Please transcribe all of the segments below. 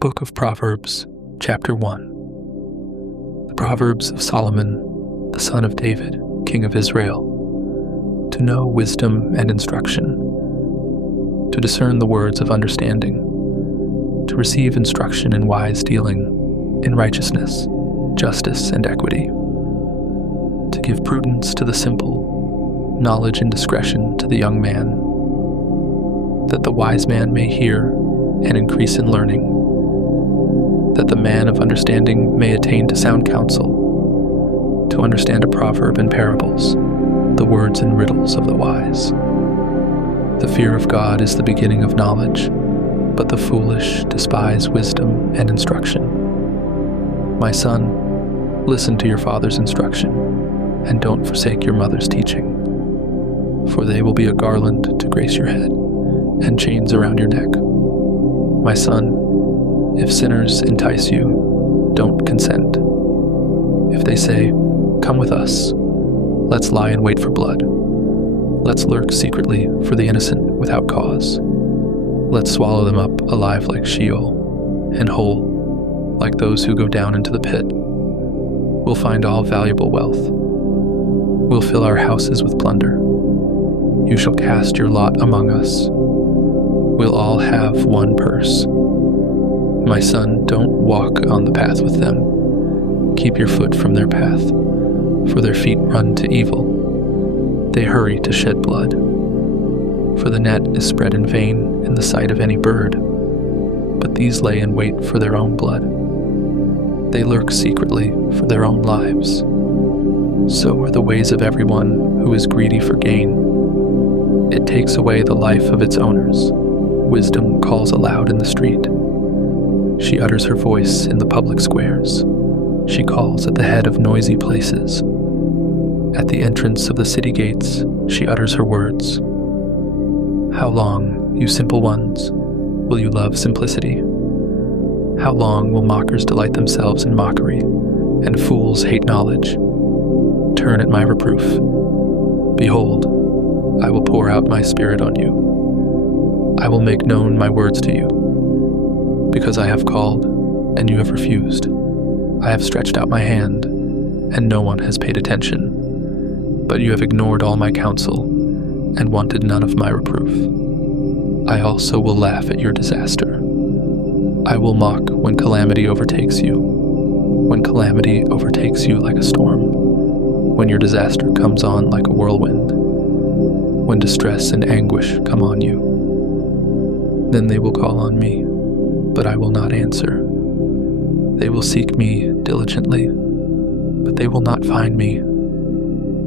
Book of Proverbs, Chapter 1. The Proverbs of Solomon, the son of David, king of Israel, to know wisdom and instruction, to discern the words of understanding, to receive instruction in wise dealing, in righteousness, justice, and equity, to give prudence to the simple, knowledge and discretion to the young man, that the wise man may hear and increase in learning, that the man of understanding may attain to sound counsel, to understand a proverb and parables, the words and riddles of the wise. The fear of God is the beginning of knowledge, but the foolish despise wisdom and instruction. My son, listen to your father's instruction, and don't forsake your mother's teaching, for they will be a garland to grace your head, and chains around your neck. My son, if sinners entice you, don't consent. If they say, "Come with us, let's lie in wait for blood. Let's lurk secretly for the innocent without cause. Let's swallow them up alive like Sheol, and whole like those who go down into the pit. We'll find all valuable wealth. We'll fill our houses with plunder. You shall cast your lot among us. We'll all have one purse. My son, don't walk on the path with them. Keep your foot from their path, for their feet run to evil. They hurry to shed blood. For the net is spread in vain in the sight of any bird, but these lay in wait for their own blood. They lurk secretly for their own lives. So are the ways of everyone who is greedy for gain. It takes away the life of its owners. Wisdom calls aloud in the street. She utters her voice in the public squares. She calls at the head of noisy places. At the entrance of the city gates, she utters her words. How long, you simple ones, will you love simplicity? How long will mockers delight themselves in mockery, and fools hate knowledge? Turn at my reproof. Behold, I will pour out my spirit on you. I will make known my words to you. Because I have called, and you have refused. I have stretched out my hand, and no one has paid attention. But you have ignored all my counsel, and wanted none of my reproof. I also will laugh at your disaster. I will mock when calamity overtakes you. When calamity overtakes you like a storm. When your disaster comes on like a whirlwind. When distress and anguish come on you. Then they will call on me, but I will not answer. They will seek me diligently, but they will not find me,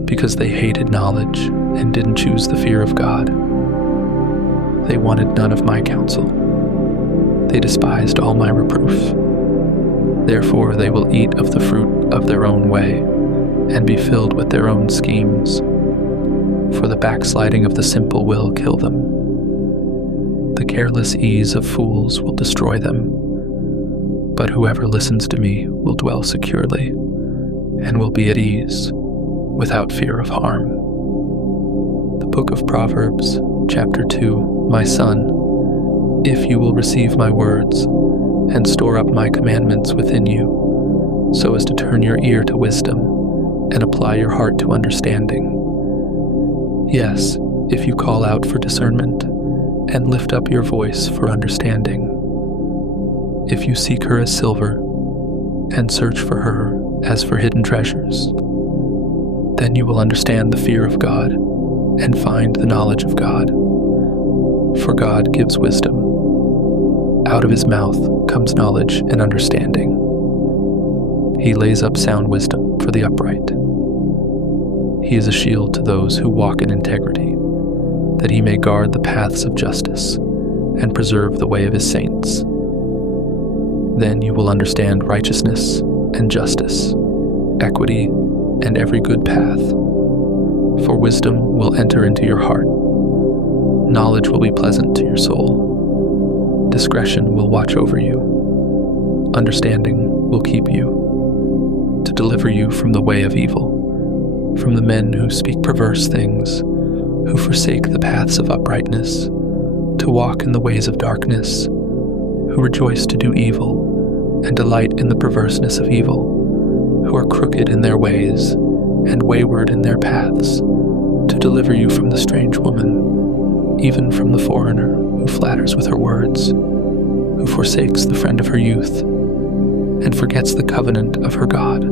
because they hated knowledge and didn't choose the fear of God. They wanted none of my counsel. They despised all my reproof. Therefore they will eat of the fruit of their own way, and be filled with their own schemes. For the backsliding of the simple will kill them. The careless ease of fools will destroy them, but whoever listens to me will dwell securely, and will be at ease, without fear of harm. The Book of Proverbs, Chapter 2. My son, if you will receive my words, and store up my commandments within you, so as to turn your ear to wisdom, and apply your heart to understanding. Yes, if you call out for discernment, and lift up your voice for understanding. If you seek her as silver, and search for her as for hidden treasures, then you will understand the fear of God, and find the knowledge of God. For God gives wisdom. Out of his mouth comes knowledge and understanding. He lays up sound wisdom for the upright. He is a shield to those who walk in integrity, that he may guard the paths of justice, and preserve the way of his saints. Then you will understand righteousness and justice, equity, and every good path. For wisdom will enter into your heart. Knowledge will be pleasant to your soul. Discretion will watch over you. Understanding will keep you, to deliver you from the way of evil, from the men who speak perverse things, who forsake the paths of uprightness, to walk in the ways of darkness, who rejoice to do evil and delight in the perverseness of evil, who are crooked in their ways and wayward in their paths, to deliver you from the strange woman, even from the foreigner who flatters with her words, who forsakes the friend of her youth, and forgets the covenant of her God.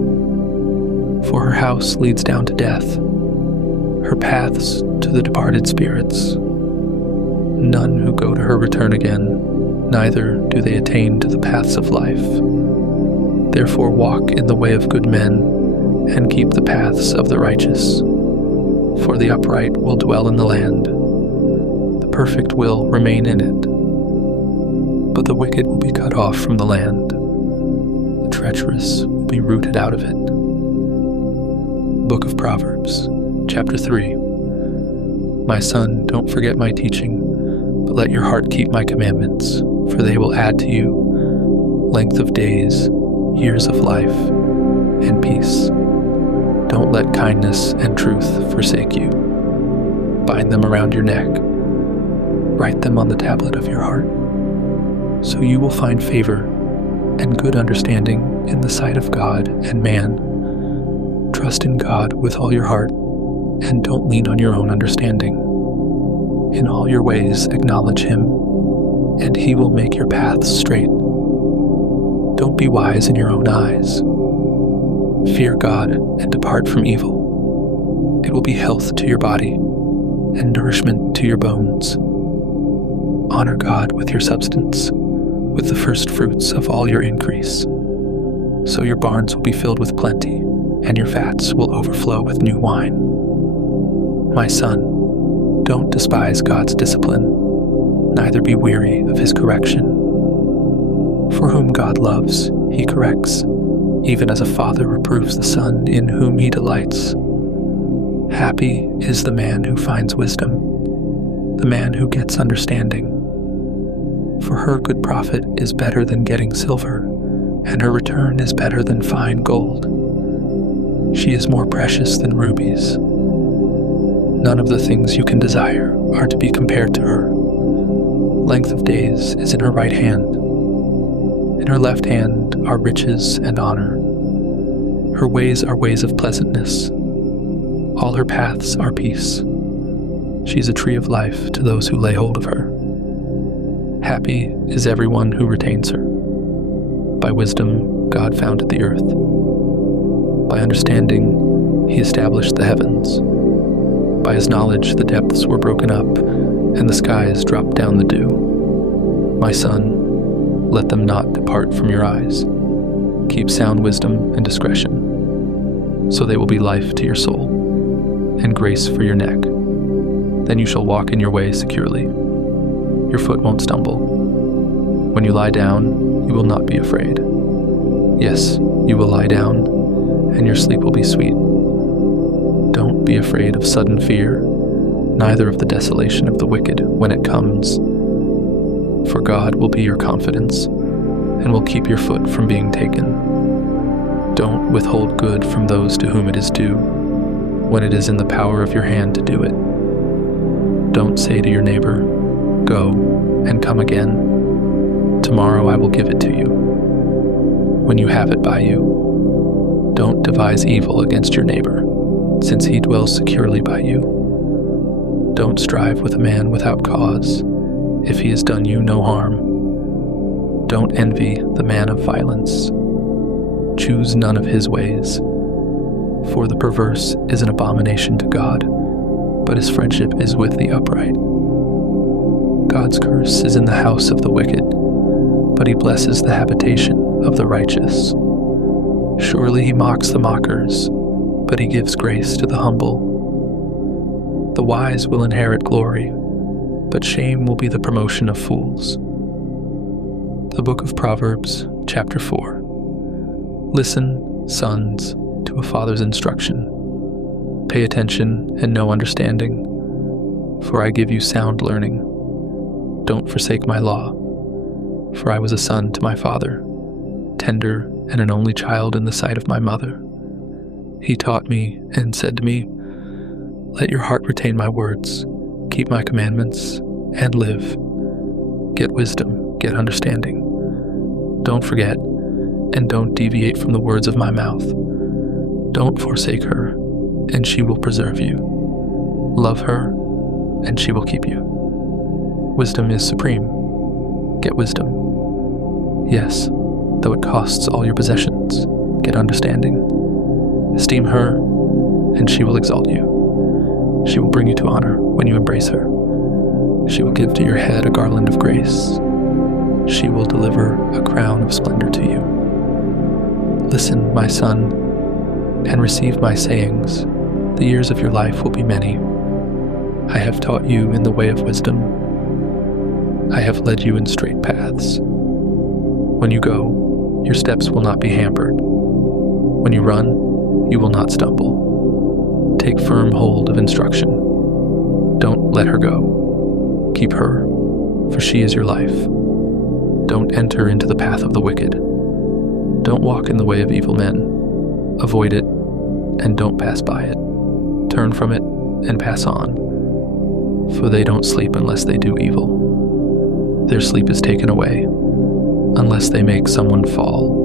For her house leads down to death, her paths to the departed spirits. None who go to her return again, neither do they attain to the paths of life. Therefore walk in the way of good men, and keep the paths of the righteous. For the upright will dwell in the land, the perfect will remain in it. But the wicked will be cut off from the land, the treacherous will be rooted out of it. Book of Proverbs, chapter 3. My son, don't forget my teaching, but let your heart keep my commandments, for they will add to you length of days, years of life, and peace. Don't let kindness and truth forsake you. Bind them around your neck. Write them on the tablet of your heart, so you will find favor and good understanding in the sight of God and man. Trust in God with all your heart, and don't lean on your own understanding. In all your ways acknowledge Him, and He will make your paths straight. Don't be wise in your own eyes. Fear God and depart from evil. It will be health to your body and nourishment to your bones. Honor God with your substance, with the first fruits of all your increase. So your barns will be filled with plenty, and your vats will overflow with new wine. My son, don't despise God's discipline, neither be weary of His correction. For whom God loves, He corrects, even as a father reproves the son in whom he delights. Happy is the man who finds wisdom, the man who gets understanding. For her good profit is better than getting silver, and her return is better than fine gold. She is more precious than rubies. None of the things you can desire are to be compared to her. Length of days is in her right hand. In her left hand are riches and honor. Her ways are ways of pleasantness. All her paths are peace. She is a tree of life to those who lay hold of her. Happy is everyone who retains her. By wisdom, God founded the earth. By understanding, He established the heavens. By His knowledge, the depths were broken up, and the skies dropped down the dew. My son, let them not depart from your eyes. Keep sound wisdom and discretion, so they will be life to your soul, and grace for your neck. Then you shall walk in your way securely. Your foot won't stumble. When you lie down, you will not be afraid. Yes, you will lie down, and your sleep will be sweet. Don't be afraid of sudden fear, neither of the desolation of the wicked when it comes. For God will be your confidence, and will keep your foot from being taken. Don't withhold good from those to whom it is due, when it is in the power of your hand to do it. Don't say to your neighbor, "Go, and come again. Tomorrow I will give it to you." When you have it by you, don't devise evil against your neighbor, since he dwells securely by you. Don't strive with a man without cause, if he has done you no harm. Don't envy the man of violence. Choose none of his ways, for the perverse is an abomination to God, but his friendship is with the upright. God's curse is in the house of the wicked, but he blesses the habitation of the righteous. Surely he mocks the mockers, but he gives grace to the humble. The wise will inherit glory, but shame will be the promotion of fools. The Book of Proverbs, chapter 4. Listen, sons, to a father's instruction. Pay attention and know understanding, for I give you sound learning. Don't forsake my law, for I was a son to my father, tender and an only child in the sight of my mother. He taught me and said to me, "Let your heart retain my words, keep my commandments, and live. Get wisdom, get understanding, Don't forget, and don't deviate from the words of my mouth. Don't forsake her, and she will preserve you. Love her, and she will keep you. Wisdom is supreme. Get wisdom. Yes, though it costs all your possessions, get understanding. Esteem her, and she will exalt you. She will bring you to honor when you embrace her. She will give to your head a garland of grace. She will deliver a crown of splendor to you. Listen, my son, and receive my sayings. The years of your life will be many. I have taught you in the way of wisdom. I have led you in straight paths. When you go, your steps will not be hampered. When you run, you will not stumble. Take firm hold of instruction. Don't let her go. Keep her, for she is your life. Don't enter into the path of the wicked. Don't walk in the way of evil men. Avoid it, and don't pass by it. Turn from it, and pass on. For they don't sleep unless they do evil. Their sleep is taken away, unless they make someone fall.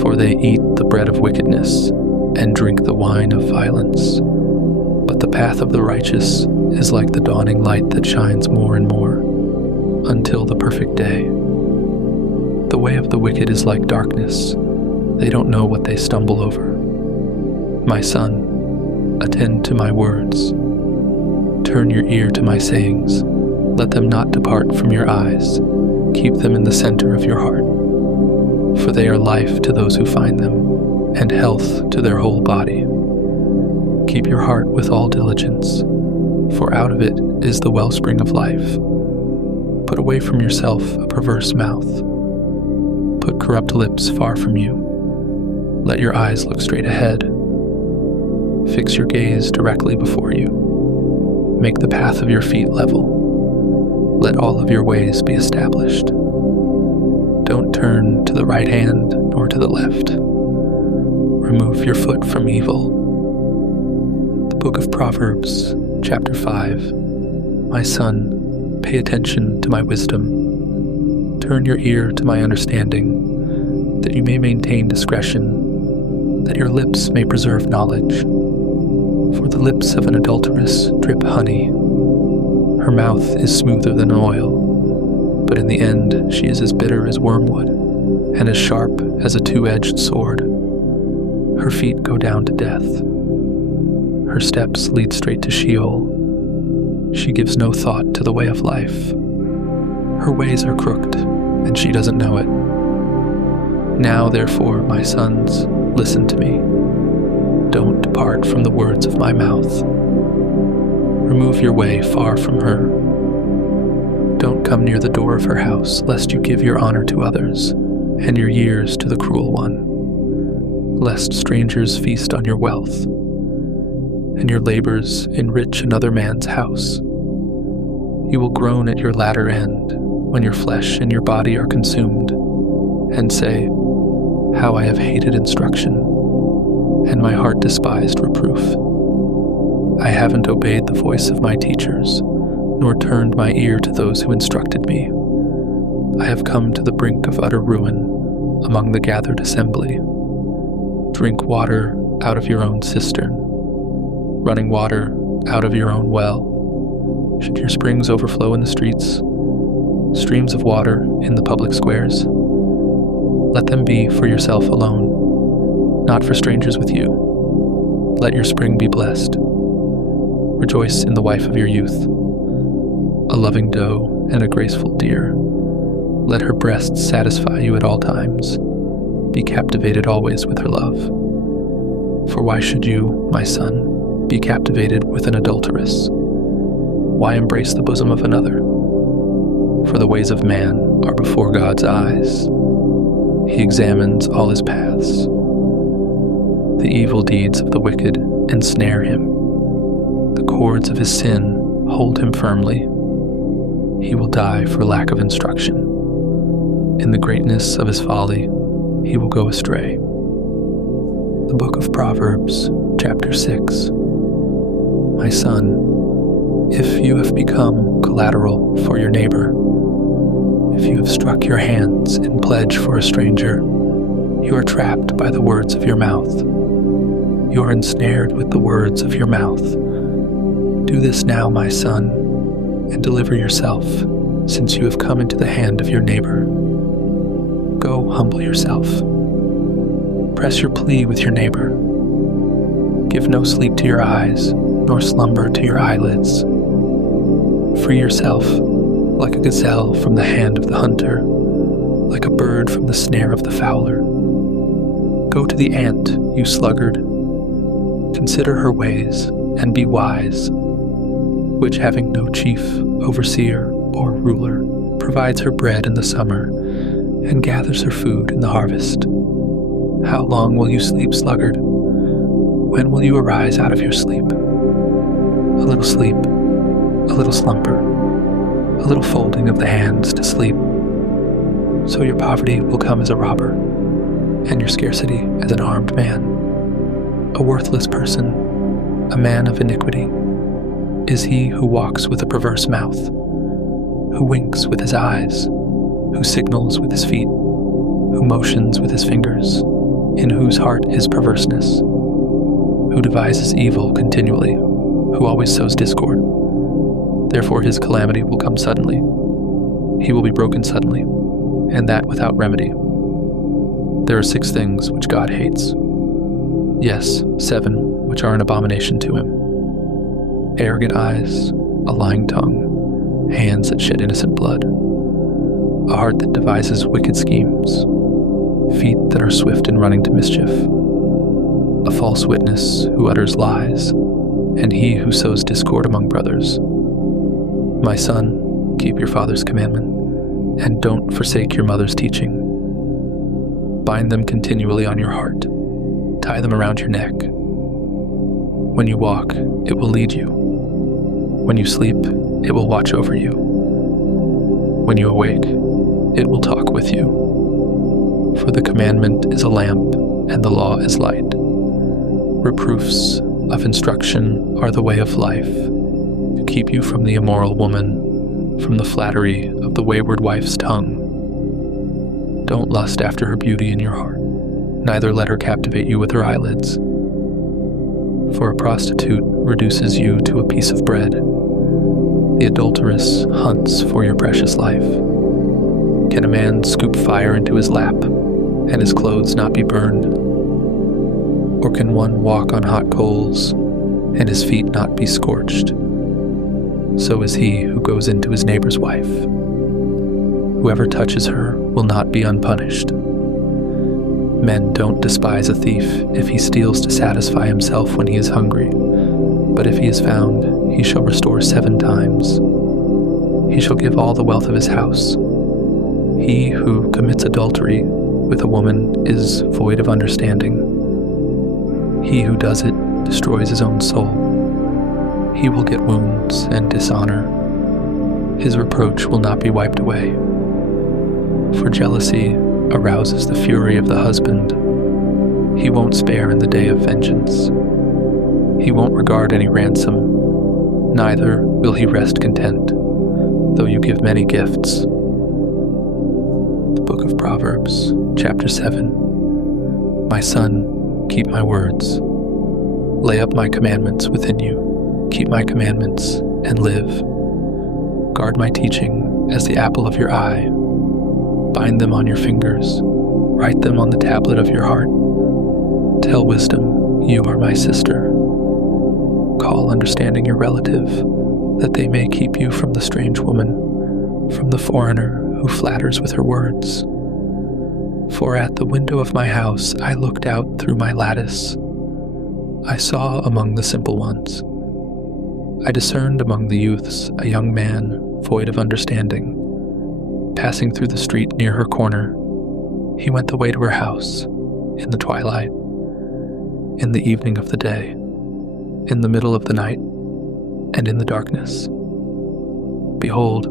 For they eat the bread of wickedness, and drink the wine of violence. But the path of the righteous is like the dawning light that shines more and more, until the perfect day. The way of the wicked is like darkness. They don't know what they stumble over. My son, attend to my words. Turn your ear to my sayings. Let them not depart from your eyes. Keep them in the center of your heart. For they are life to those who find them, and health to their whole body. Keep your heart with all diligence, for out of it is the wellspring of life. Put away from yourself a perverse mouth. Put corrupt lips far from you. Let your eyes look straight ahead. Fix your gaze directly before you. Make the path of your feet level. Let all of your ways be established. Don't turn to the right hand nor to the left. Remove your foot from evil. The Book of Proverbs, chapter 5. My son, pay attention to my wisdom. Turn your ear to my understanding, that you may maintain discretion, that your lips may preserve knowledge. For the lips of an adulteress drip honey. Her mouth is smoother than oil, but in the end she is as bitter as wormwood, and as sharp as a two-edged sword. Her feet go down to death. Her steps lead straight to Sheol. She gives no thought to the way of life. Her ways are crooked, and she doesn't know it. Now, therefore, my sons, listen to me. Don't depart from the words of my mouth. Remove your way far from her. Don't come near the door of her house, lest you give your honor to others, and your years to the cruel one, lest strangers feast on your wealth, and your labors enrich another man's house. You will groan at your latter end, when your flesh and your body are consumed, and say, "How I have hated instruction, and my heart despised reproof. I haven't obeyed the voice of my teachers, nor turned my ear to those who instructed me. I have come to the brink of utter ruin among the gathered assembly. Drink water out of your own cistern, running water out of your own well. Should your springs overflow in the streets, streams of water in the public squares? Let them be for yourself alone, not for strangers with you. Let your spring be blessed. Rejoice in the wife of your youth, a loving doe and a graceful deer. Let her breasts satisfy you at all times. Be captivated always with her love. For why should you, my son, be captivated with an adulteress? Why embrace the bosom of another? For the ways of man are before God's eyes. He examines all his paths. The evil deeds of the wicked ensnare him. The cords of his sin hold him firmly. He will die for lack of instruction. In the greatness of his folly, he will go astray. The Book of Proverbs, chapter 6. My son, if you have become collateral for your neighbor, If you have struck your hands in pledge for a stranger, you are trapped by the words of your mouth. You are ensnared with the words of your mouth. Do this now, my son, and deliver yourself, since you have come into the hand of your neighbor. Go humble yourself. Press your plea with your neighbor. Give no sleep to your eyes, nor slumber to your eyelids. Free yourself like a gazelle from the hand of the hunter, like a bird from the snare of the fowler. Go to the ant, you sluggard. Consider her ways, and be wise, which, having no chief, overseer, or ruler, provides her bread in the summer, and gathers her food in the harvest. How long will you sleep, sluggard? When will you arise out of your sleep? A little sleep, a little slumber, a little folding of the hands to sleep. So your poverty will come as a robber, and your scarcity as an armed man. A worthless person, a man of iniquity, is he who walks with a perverse mouth, who winks with his eyes, who signals with his feet, who motions with his fingers, in whose heart is perverseness, who devises evil continually, who always sows discord. Therefore his calamity will come suddenly. He will be broken suddenly, and that without remedy. There are 6 things which God hates. Yes, 7 which are an abomination to him: arrogant eyes, a lying tongue, hands that shed innocent blood, a heart that devises wicked schemes, feet that are swift in running to mischief, a false witness who utters lies, and he who sows discord among brothers. My son, keep your father's commandment, and don't forsake your mother's teaching. Bind them continually on your heart. Tie them around your neck. When you walk, it will lead you. When you sleep, it will watch over you. When you awake, it will talk with you. For the commandment is a lamp, and the law is light. Reproofs of instruction are the way of life, to keep you from the immoral woman, from the flattery of the wayward wife's tongue. Don't lust after her beauty in your heart, neither let her captivate you with her eyelids. For a prostitute reduces you to a piece of bread. The adulteress hunts for your precious life. Can a man scoop fire into his lap, and his clothes not be burned? Or can one walk on hot coals, and his feet not be scorched? So is he who goes into his neighbor's wife. Whoever touches her will not be unpunished. Men don't despise a thief if he steals to satisfy himself when he is hungry, but if he is found, he shall restore 7 times. He shall give all the wealth of his house. He who commits adultery with a woman is void of understanding. He who does it destroys his own soul. He will get wounds and dishonor. His reproach will not be wiped away. For jealousy arouses the fury of the husband. He won't spare in the day of vengeance. He won't regard any ransom, neither will he rest content, though you give many gifts. The Book of Proverbs, chapter 7. My son, keep my words. Lay up my commandments within you. Keep my commandments and live. Guard my teaching as the apple of your eye. Bind them on your fingers. Write them on the tablet of your heart. Tell wisdom, you are my sister. Call understanding your relative, that they may keep you from the strange woman, from the foreigner who flatters with her words. For at the window of my house I looked out through my lattice. I saw among the simple ones. I discerned among the youths a young man void of understanding. Passing through the street near her corner, he went the way to her house, in the twilight, in the evening of the day, in the middle of the night, and in the darkness. Behold,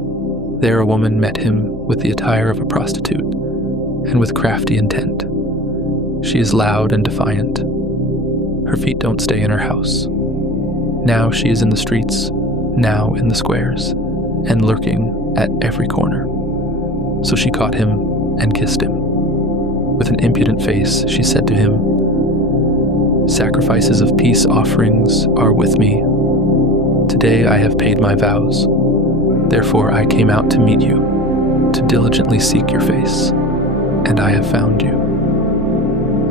there a woman met him with the attire of a prostitute, and with crafty intent. She is loud and defiant. Her feet don't stay in her house. Now she is in the streets, now in the squares, and lurking at every corner. So she caught him and kissed him. With an impudent face, she said to him, "Sacrifices of peace offerings are with me. Today I have paid my vows. Therefore I came out to meet you, to diligently seek your face, and I have found you.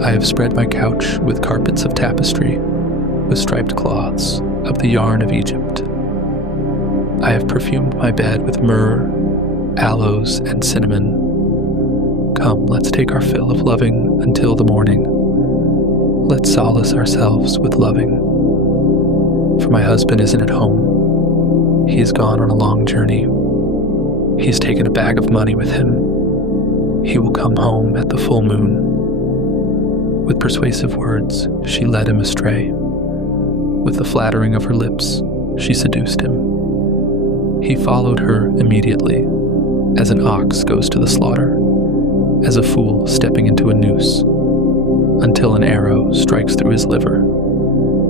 I have spread my couch with carpets of tapestry, with striped cloths of the yarn of Egypt. I have perfumed my bed with myrrh, aloes, and cinnamon. Come, let's take our fill of loving until the morning. Let's solace ourselves with loving. For my husband isn't at home. He has gone on a long journey. He's taken a bag of money with him. He will come home at the full moon." With persuasive words, she led him astray. With the flattering of her lips, she seduced him. He followed her immediately, as an ox goes to the slaughter, as a fool stepping into a noose, until an arrow strikes through his liver,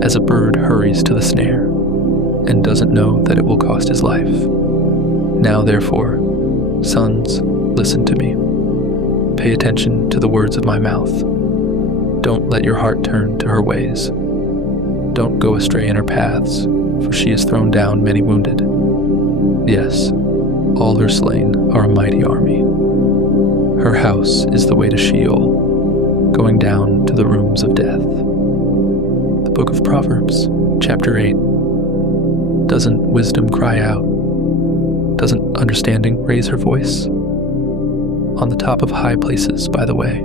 as a bird hurries to the snare, and doesn't know that it will cost his life. Now therefore, sons, listen to me. Pay attention to the words of my mouth. Don't let your heart turn to her ways. Don't go astray in her paths, for she has thrown down many wounded. Yes, all her slain are a mighty army. Her house is the way to Sheol, going down to the rooms of death. The Book of Proverbs, chapter 8. Doesn't wisdom cry out? Doesn't understanding raise her voice? On the top of high places, by the way,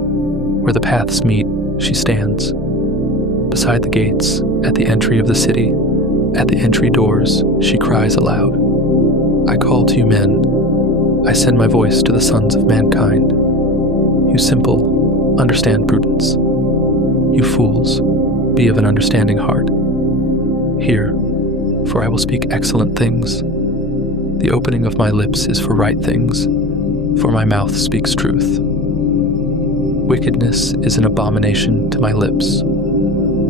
where the paths meet, she stands. Beside the gates, at the entry of the city, at the entry doors, she cries aloud. I call to you men. I send my voice to the sons of mankind. You simple, understand prudence. You fools, be of an understanding heart. Hear, for I will speak excellent things. The opening of my lips is for right things, for my mouth speaks truth. Wickedness is an abomination to my lips.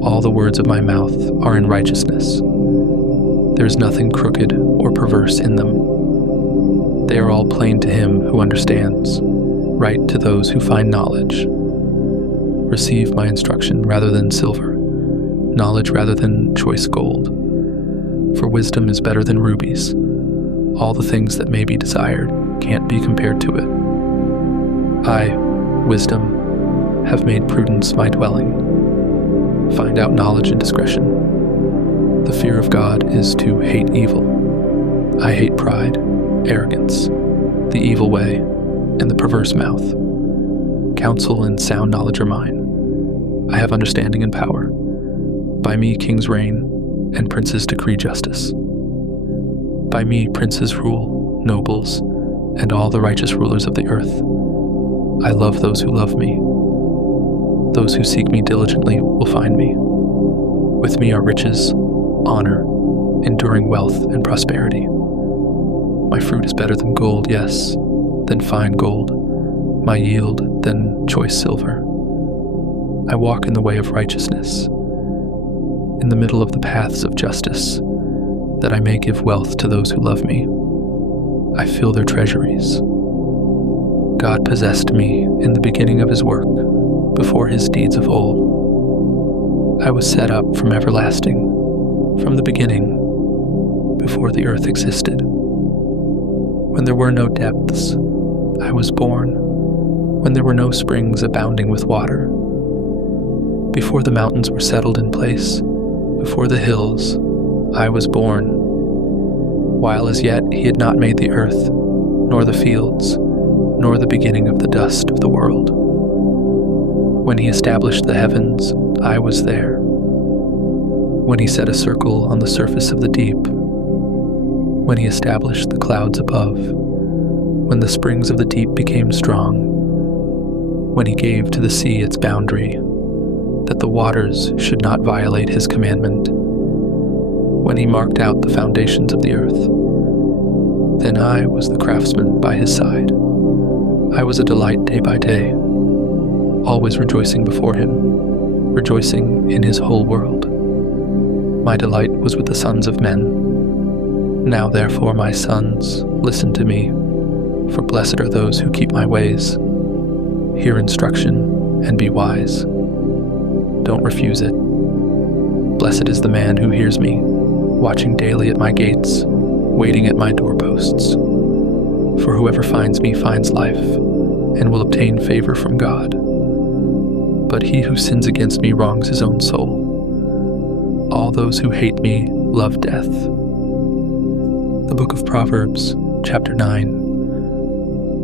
All the words of my mouth are in righteousness. There is nothing crooked or perverse in them. They are all plain to him who understands, right to those who find knowledge. Receive my instruction rather than silver, knowledge rather than choice gold. For wisdom is better than rubies. All the things that may be desired can't be compared to it. I, wisdom, have made prudence my dwelling. Find out knowledge and discretion. The fear of God is to hate evil. I hate pride, arrogance, the evil way, and the perverse mouth. Counsel and sound knowledge are mine. I have understanding and power. By me kings reign, and princes decree justice. By me princes rule, nobles, and all the righteous rulers of the earth. I love those who love me. Those who seek me diligently will find me. With me are riches, honor, enduring wealth, and prosperity. My fruit is better than gold, yes, than fine gold, my yield than choice silver. I walk in the way of righteousness, in the middle of the paths of justice, that I may give wealth to those who love me. I fill their treasuries. God possessed me in the beginning of his work, before his deeds of old. I was set up from everlasting, from the beginning, before the earth existed. When there were no depths, I was born, when there were no springs abounding with water. Before the mountains were settled in place, before the hills, I was born, while as yet he had not made the earth, nor the fields, nor the beginning of the dust of the world. When he established the heavens, I was there. When he set a circle on the surface of the deep, when he established the clouds above, when the springs of the deep became strong, when he gave to the sea its boundary, that the waters should not violate his commandment, when he marked out the foundations of the earth. Then I was the craftsman by his side. I was a delight day by day, always rejoicing before him, rejoicing in his whole world. My delight was with the sons of men. Now therefore, my sons, listen to me, For blessed are those who keep my ways. Hear instruction and be wise. Don't refuse it. Blessed is the man who hears me, watching daily at my gates, waiting at my doorposts. For whoever finds me finds life, and will obtain favor from God. But he who sins against me wrongs his own soul. All those who hate me love death. The Book of Proverbs, chapter 9.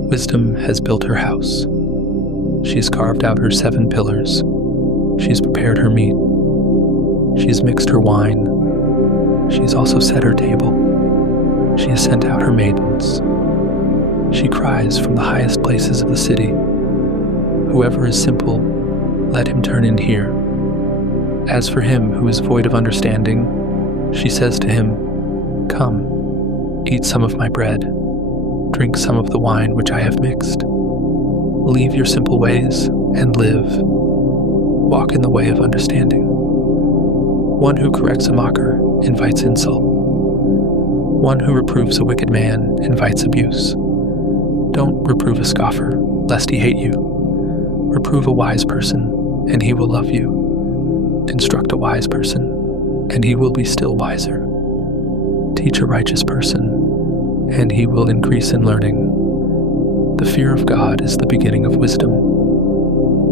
Wisdom has built her house. She has carved out her 7 pillars. She has prepared her meat. She has mixed her wine. She has also set her table. She has sent out her maidens. She cries from the highest places of the city, "Whoever is simple, let him turn in here." As for him who is void of understanding, she says to him, "Come, eat some of my bread, drink some of the wine which I have mixed. Leave your simple ways and live. Walk in the way of understanding." One who corrects a mocker invites insult. One who reproves a wicked man invites abuse. Don't reprove a scoffer, lest he hate you. Reprove a wise person, and he will love you. Instruct a wise person, and he will be still wiser. Teach a righteous person, and he will increase in learning. The fear of God is the beginning of wisdom.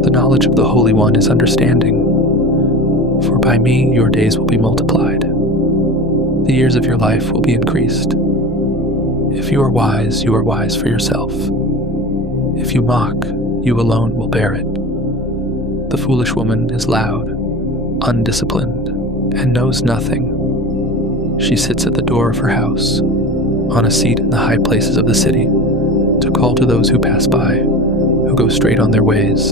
The knowledge of the Holy One is understanding. For by me your days will be multiplied. The years of your life will be increased. If you are wise for yourself. If you mock, you alone will bear it. The foolish woman is loud, undisciplined, and knows nothing. She sits at the door of her house, on a seat in the high places of the city, to call to those who pass by, who go straight on their ways.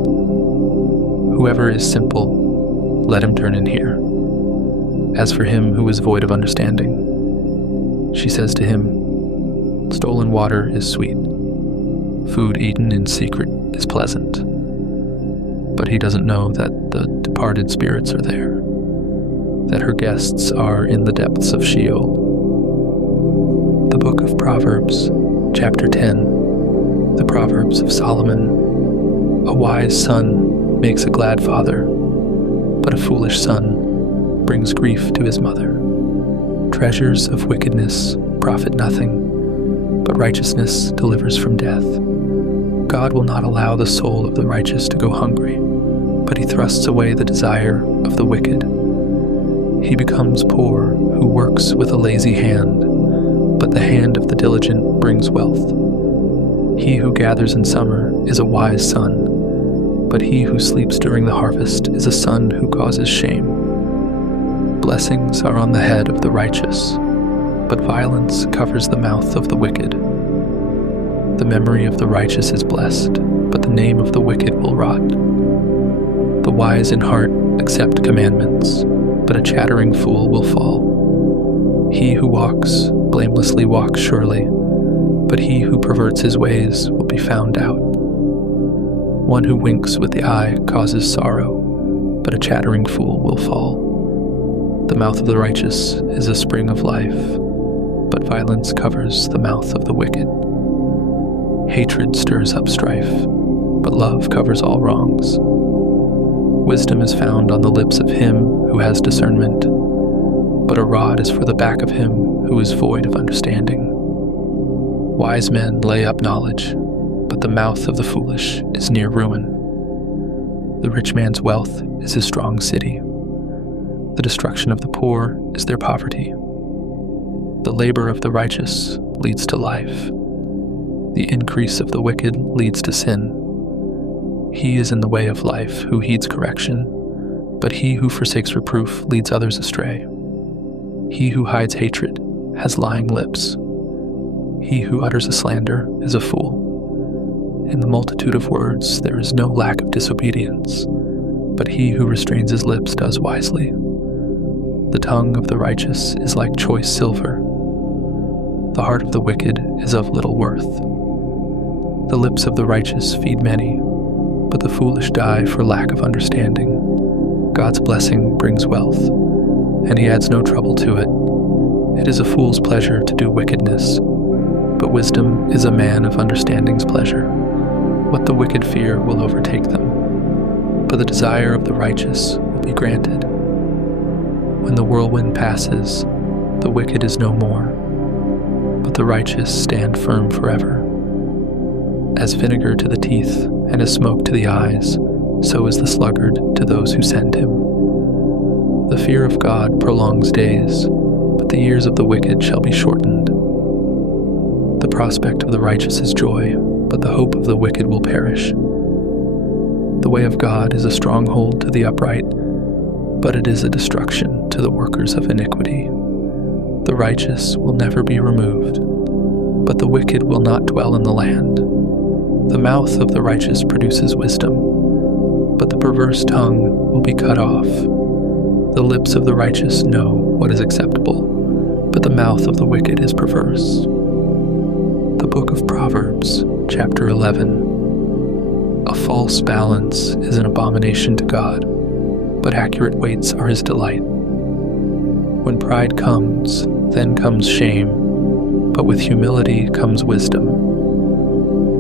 Whoever is simple, let him turn in here. As for him who is void of understanding, she says to him, "Stolen water is sweet. Food eaten in secret is pleasant." But he doesn't know that the departed spirits are there, that her guests are in the depths of Sheol. The Book of Proverbs, chapter 10. The Proverbs of Solomon. A wise son makes a glad father, but a foolish son brings grief to his mother. Treasures of wickedness profit nothing, but righteousness delivers from death. God will not allow the soul of the righteous to go hungry, but he thrusts away the desire of the wicked. He becomes poor who works with a lazy hand, but the hand of the diligent brings wealth. He who gathers in summer is a wise son, but he who sleeps during the harvest is a son who causes shame. Blessings are on the head of the righteous, but violence covers the mouth of the wicked. The memory of the righteous is blessed, but the name of the wicked will rot. The wise in heart accept commandments, but a chattering fool will fall. He who walks blamelessly walks surely, but he who perverts his ways will be found out. One who winks with the eye causes sorrow, but a chattering fool will fall. The mouth of the righteous is a spring of life, but violence covers the mouth of the wicked. Hatred stirs up strife, but love covers all wrongs. Wisdom is found on the lips of him who has discernment, but a rod is for the back of him who is void of understanding. Wise men lay up knowledge, but the mouth of the foolish is near ruin. The rich man's wealth is his strong city. The destruction of the poor is their poverty. The labor of the righteous leads to life. The increase of the wicked leads to sin. He is in the way of life who heeds correction, but he who forsakes reproof leads others astray. He who hides hatred has lying lips. He who utters a slander is a fool. In the multitude of words there is no lack of disobedience, but he who restrains his lips does wisely. The tongue of the righteous is like choice silver. The heart of the wicked is of little worth. The lips of the righteous feed many, but the foolish die for lack of understanding. God's blessing brings wealth, and he adds no trouble to it. It is a fool's pleasure to do wickedness, but wisdom is a man of understanding's pleasure. What the wicked fear will overtake them, but the desire of the righteous will be granted. When the whirlwind passes, the wicked is no more, but the righteous stand firm forever. As vinegar to the teeth and as smoke to the eyes, so is the sluggard to those who send him. The fear of God prolongs days, but the years of the wicked shall be shortened. The prospect of the righteous is joy, but the hope of the wicked will perish. The way of God is a stronghold to the upright, but it is a destruction to the workers of iniquity. The righteous will never be removed, but the wicked will not dwell in the land. The mouth of the righteous produces wisdom, but the perverse tongue will be cut off. The lips of the righteous know what is acceptable, but the mouth of the wicked is perverse. The Book of Proverbs, chapter 11. A false balance is an abomination to God, but accurate weights are his delight. When pride comes, then comes shame, but with humility comes wisdom.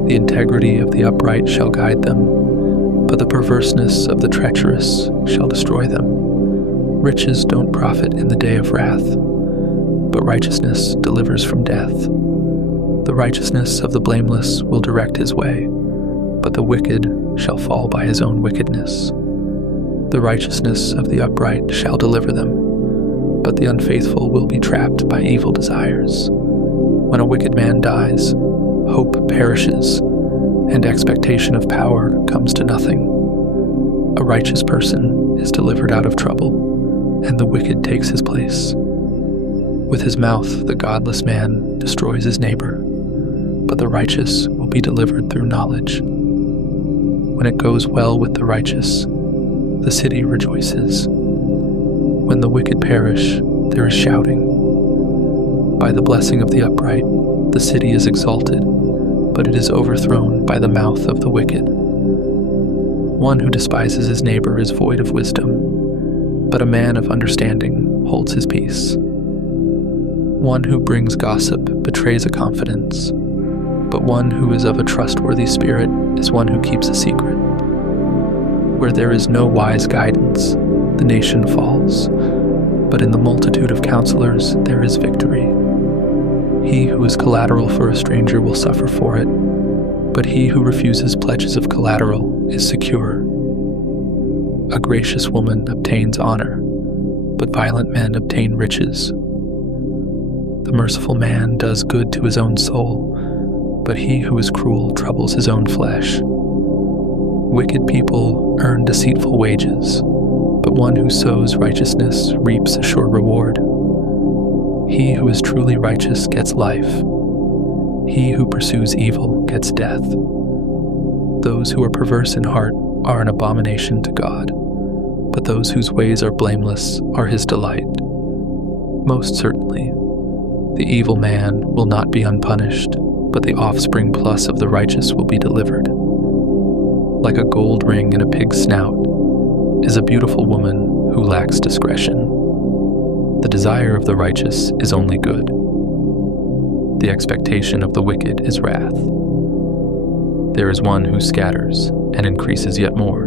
The integrity of the upright shall guide them, but the perverseness of the treacherous shall destroy them. Riches don't profit in the day of wrath, but righteousness delivers from death. The righteousness of the blameless will direct his way, but the wicked shall fall by his own wickedness. The righteousness of the upright shall deliver them, but the unfaithful will be trapped by evil desires. When a wicked man dies, hope perishes, and expectation of power comes to nothing. A righteous person is delivered out of trouble, and the wicked takes his place. With his mouth the godless man destroys his neighbor, but the righteous will be delivered through knowledge. When it goes well with the righteous, the city rejoices. When the wicked perish, there is shouting. By the blessing of the upright, the city is exalted, but it is overthrown by the mouth of the wicked. One who despises his neighbor is void of wisdom, but a man of understanding holds his peace. One who brings gossip betrays a confidence, but one who is of a trustworthy spirit is one who keeps a secret. Where there is no wise guidance, the nation falls, but in the multitude of counselors there is victory. He who is collateral for a stranger will suffer for it, but he who refuses pledges of collateral is secure. A gracious woman obtains honor, but violent men obtain riches. The merciful man does good to his own soul, but he who is cruel troubles his own flesh. Wicked people earn deceitful wages, but one who sows righteousness reaps a sure reward. He who is truly righteous gets life. He who pursues evil gets death. Those who are perverse in heart are an abomination to God, but those whose ways are blameless are his delight. Most certainly, the evil man will not be unpunished, but the offspring plus of the righteous will be delivered. Like a gold ring in a pig's snout is a beautiful woman who lacks discretion. The desire of the righteous is only good. The expectation of the wicked is wrath. There is one who scatters and increases yet more.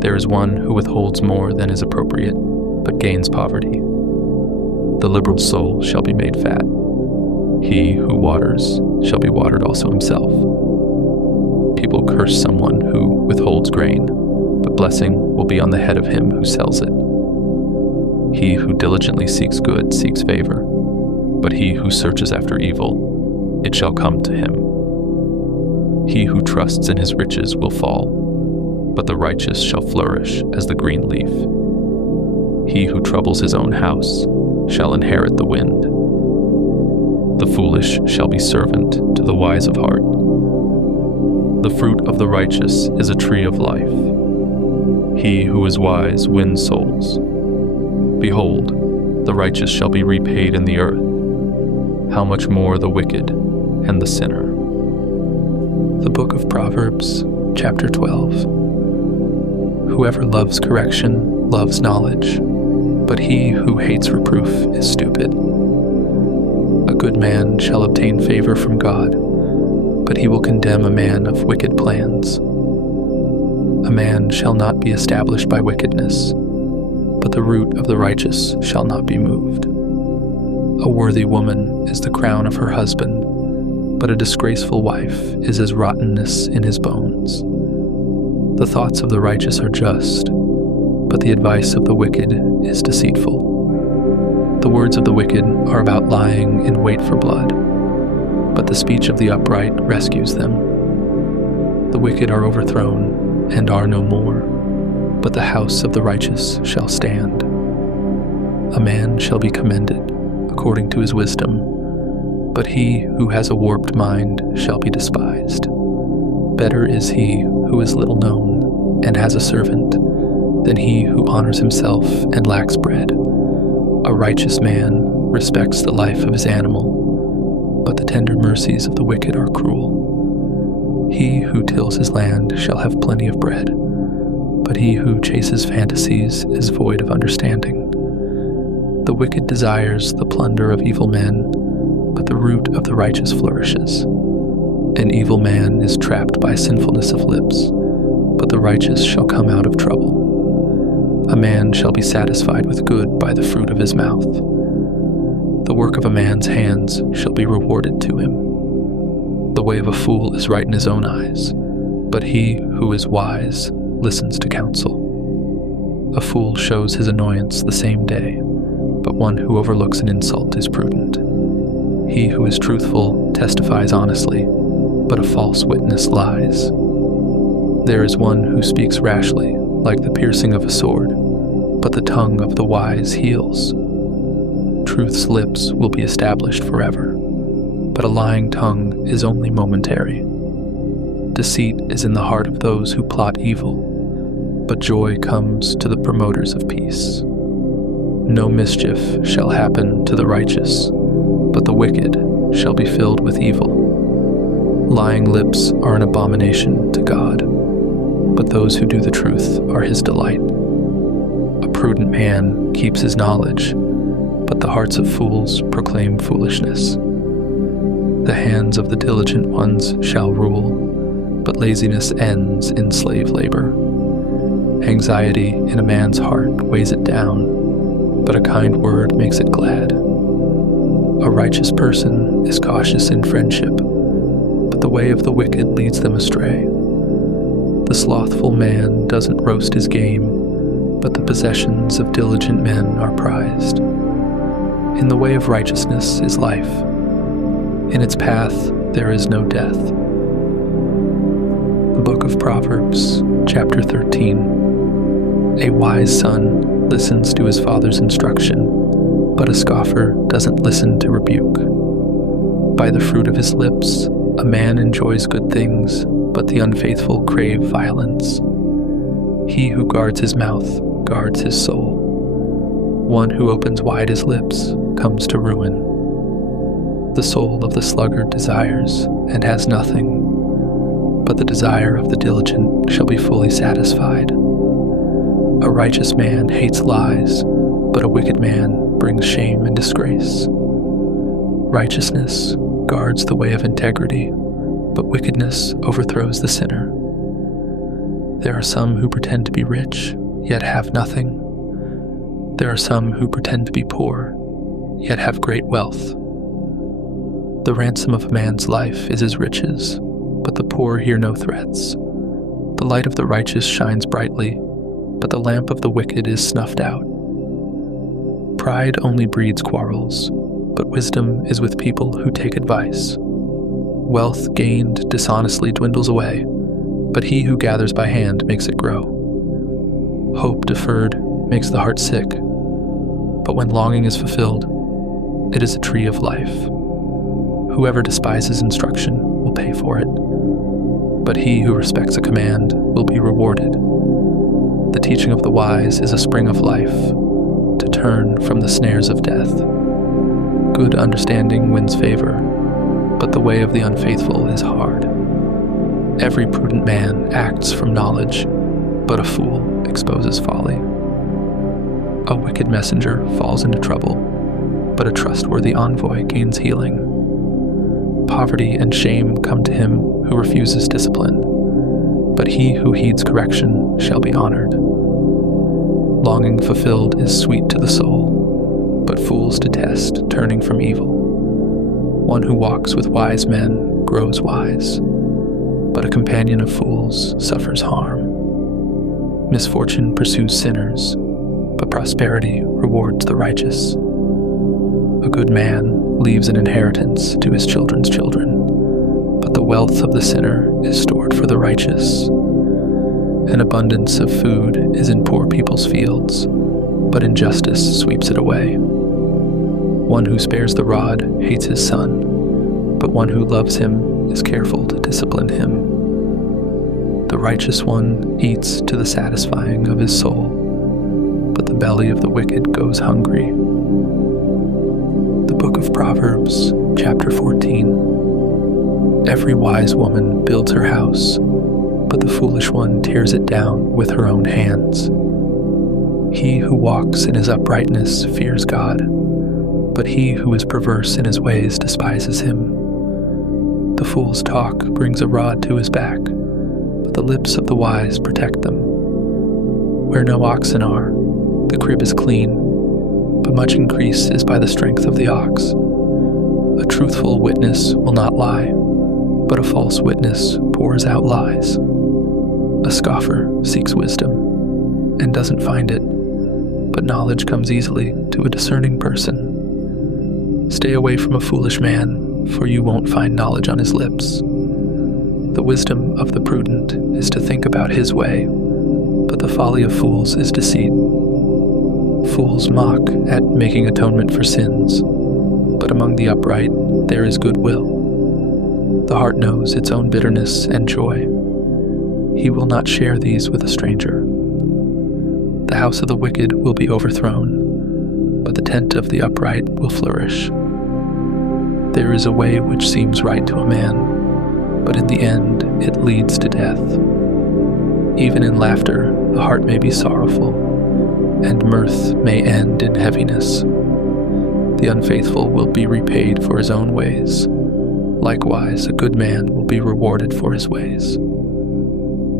There is one who withholds more than is appropriate, but gains poverty. The liberal soul shall be made fat. He who waters shall be watered also himself. People curse someone who withholds grain, but blessing will be on the head of him who sells it. He who diligently seeks good seeks favor, but he who searches after evil, it shall come to him. He who trusts in his riches will fall, but the righteous shall flourish as the green leaf. He who troubles his own house shall inherit the wind. The foolish shall be servant to the wise of heart. The fruit of the righteous is a tree of life. He who is wise wins souls. Behold, the righteous shall be repaid in the earth. How much more the wicked and the sinner. The Book of Proverbs, chapter 12. Whoever loves correction loves knowledge, but he who hates reproof is stupid. A good man shall obtain favor from God, but he will condemn a man of wicked plans. A man shall not be established by wickedness, but the root of the righteous shall not be moved. A worthy woman is the crown of her husband, but a disgraceful wife is as rottenness in his bones. The thoughts of the righteous are just, but the advice of the wicked is deceitful. The words of the wicked are about lying in wait for blood, but the speech of the upright rescues them. The wicked are overthrown and are no more, but the house of the righteous shall stand. A man shall be commended according to his wisdom, but he who has a warped mind shall be despised. Better is he who is little known and has a servant than he who honors himself and lacks bread. A righteous man respects the life of his animal, but the tender mercies of the wicked are cruel. He who tills his land shall have plenty of bread, but he who chases fantasies is void of understanding. The wicked desires the plunder of evil men, but the root of the righteous flourishes. An evil man is trapped by sinfulness of lips, but the righteous shall come out of trouble. A man shall be satisfied with good by the fruit of his mouth. The work of a man's hands shall be rewarded to him. The way of a fool is right in his own eyes, but he who is wise listens to counsel. A fool shows his annoyance the same day, but one who overlooks an insult is prudent. He who is truthful testifies honestly, but a false witness lies. There is one who speaks rashly, like the piercing of a sword, but the tongue of the wise heals. Truth's lips will be established forever, but a lying tongue is only momentary. Deceit is in the heart of those who plot evil, but joy comes to the promoters of peace. No mischief shall happen to the righteous, but the wicked shall be filled with evil. Lying lips are an abomination to God, but those who do the truth are his delight. A prudent man keeps his knowledge, but the hearts of fools proclaim foolishness. The hands of the diligent ones shall rule, but laziness ends in slave labor. Anxiety in a man's heart weighs it down, but a kind word makes it glad. A righteous person is cautious in friendship, but the way of the wicked leads them astray. The slothful man doesn't roast his game, but the possessions of diligent men are prized. In the way of righteousness is life. In its path there is no death. The Book of Proverbs, chapter 13. A wise son listens to his father's instruction, but a scoffer doesn't listen to rebuke. By the fruit of his lips, a man enjoys good things, but the unfaithful crave violence. He who guards his mouth guards his soul. One who opens wide his lips comes to ruin. The soul of the sluggard desires and has nothing, but the desire of the diligent shall be fully satisfied. A righteous man hates lies, but a wicked man brings shame and disgrace. Righteousness guards the way of integrity, but wickedness overthrows the sinner. There are some who pretend to be rich, yet have nothing. There are some who pretend to be poor, yet have great wealth. The ransom of a man's life is his riches, but the poor hear no threats. The light of the righteous shines brightly, but the lamp of the wicked is snuffed out. Pride only breeds quarrels, but wisdom is with people who take advice. Wealth gained dishonestly dwindles away, but he who gathers by hand makes it grow. Hope deferred makes the heart sick, but when longing is fulfilled, it is a tree of life. Whoever despises instruction will pay for it, but he who respects a command will be rewarded. The teaching of the wise is a spring of life, to turn from the snares of death. Good understanding wins favor, but the way of the unfaithful is hard. Every prudent man acts from knowledge, but a fool exposes folly. A wicked messenger falls into trouble, but a trustworthy envoy gains healing. Poverty and shame come to him who refuses discipline, but he who heeds correction shall be honored. Longing fulfilled is sweet to the soul, but fools detest turning from evil. One who walks with wise men grows wise, but a companion of fools suffers harm. Misfortune pursues sinners, but prosperity rewards the righteous. A good man leaves an inheritance to his children's children, but the wealth of the sinner is stored for the righteous. An abundance of food is in poor people's fields, but injustice sweeps it away. One who spares the rod hates his son, but one who loves him is careful to discipline him. The righteous one eats to the satisfying of his soul, but the belly of the wicked goes hungry. The Book of Proverbs, chapter 14. Every wise woman builds her house, but the foolish one tears it down with her own hands. He who walks in his uprightness fears God, but he who is perverse in his ways despises him. The fool's talk brings a rod to his back, but the lips of the wise protect them. Where no oxen are, the crib is clean, but much increase is by the strength of the ox. A truthful witness will not lie, but a false witness pours out lies. A scoffer seeks wisdom and doesn't find it, but knowledge comes easily to a discerning person. Stay away from a foolish man, for you won't find knowledge on his lips. The wisdom of the prudent is to think about his way, but the folly of fools is deceit. Fools mock at making atonement for sins, but among the upright there is goodwill. The heart knows its own bitterness and joy. He will not share these with a stranger. The house of the wicked will be overthrown, but the tent of the upright will flourish. There is a way which seems right to a man, but in the end it leads to death. Even in laughter the heart may be sorrowful, and mirth may end in heaviness. The unfaithful will be repaid for his own ways. Likewise, a good man will be rewarded for his ways.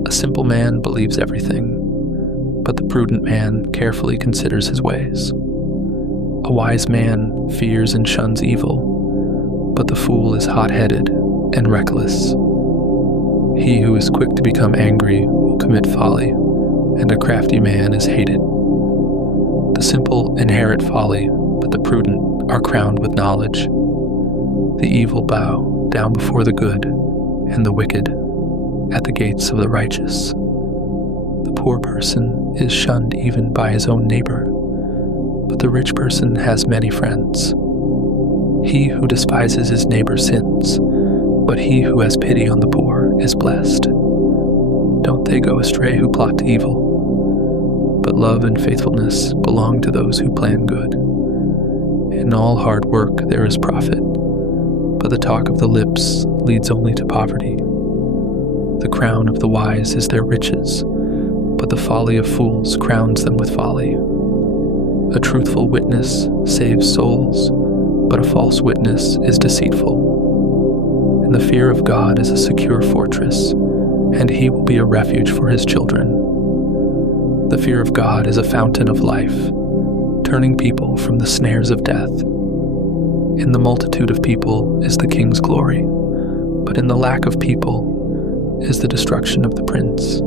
A simple man believes everything, but the prudent man carefully considers his ways. A wise man fears and shuns evil, but the fool is hot-headed and reckless. He who is quick to become angry will commit folly, and a crafty man is hated. The simple inherit folly, but the prudent are crowned with knowledge. The evil bow down before the good, and the wicked at the gates of the righteous. The poor person is shunned even by his own neighbor, but the rich person has many friends. He who despises his neighbor sins, but he who has pity on the poor is blessed. Don't they go astray who plot evil? But love and faithfulness belong to those who plan good. In all hard work there is profit, but the talk of the lips leads only to poverty. The crown of the wise is their riches, but the folly of fools crowns them with folly. A truthful witness saves souls, but a false witness is deceitful. And the fear of God is a secure fortress, and he will be a refuge for his children. The fear of God is a fountain of life, turning people from the snares of death. In the multitude of people is the king's glory, but in the lack of people is the destruction of the prince.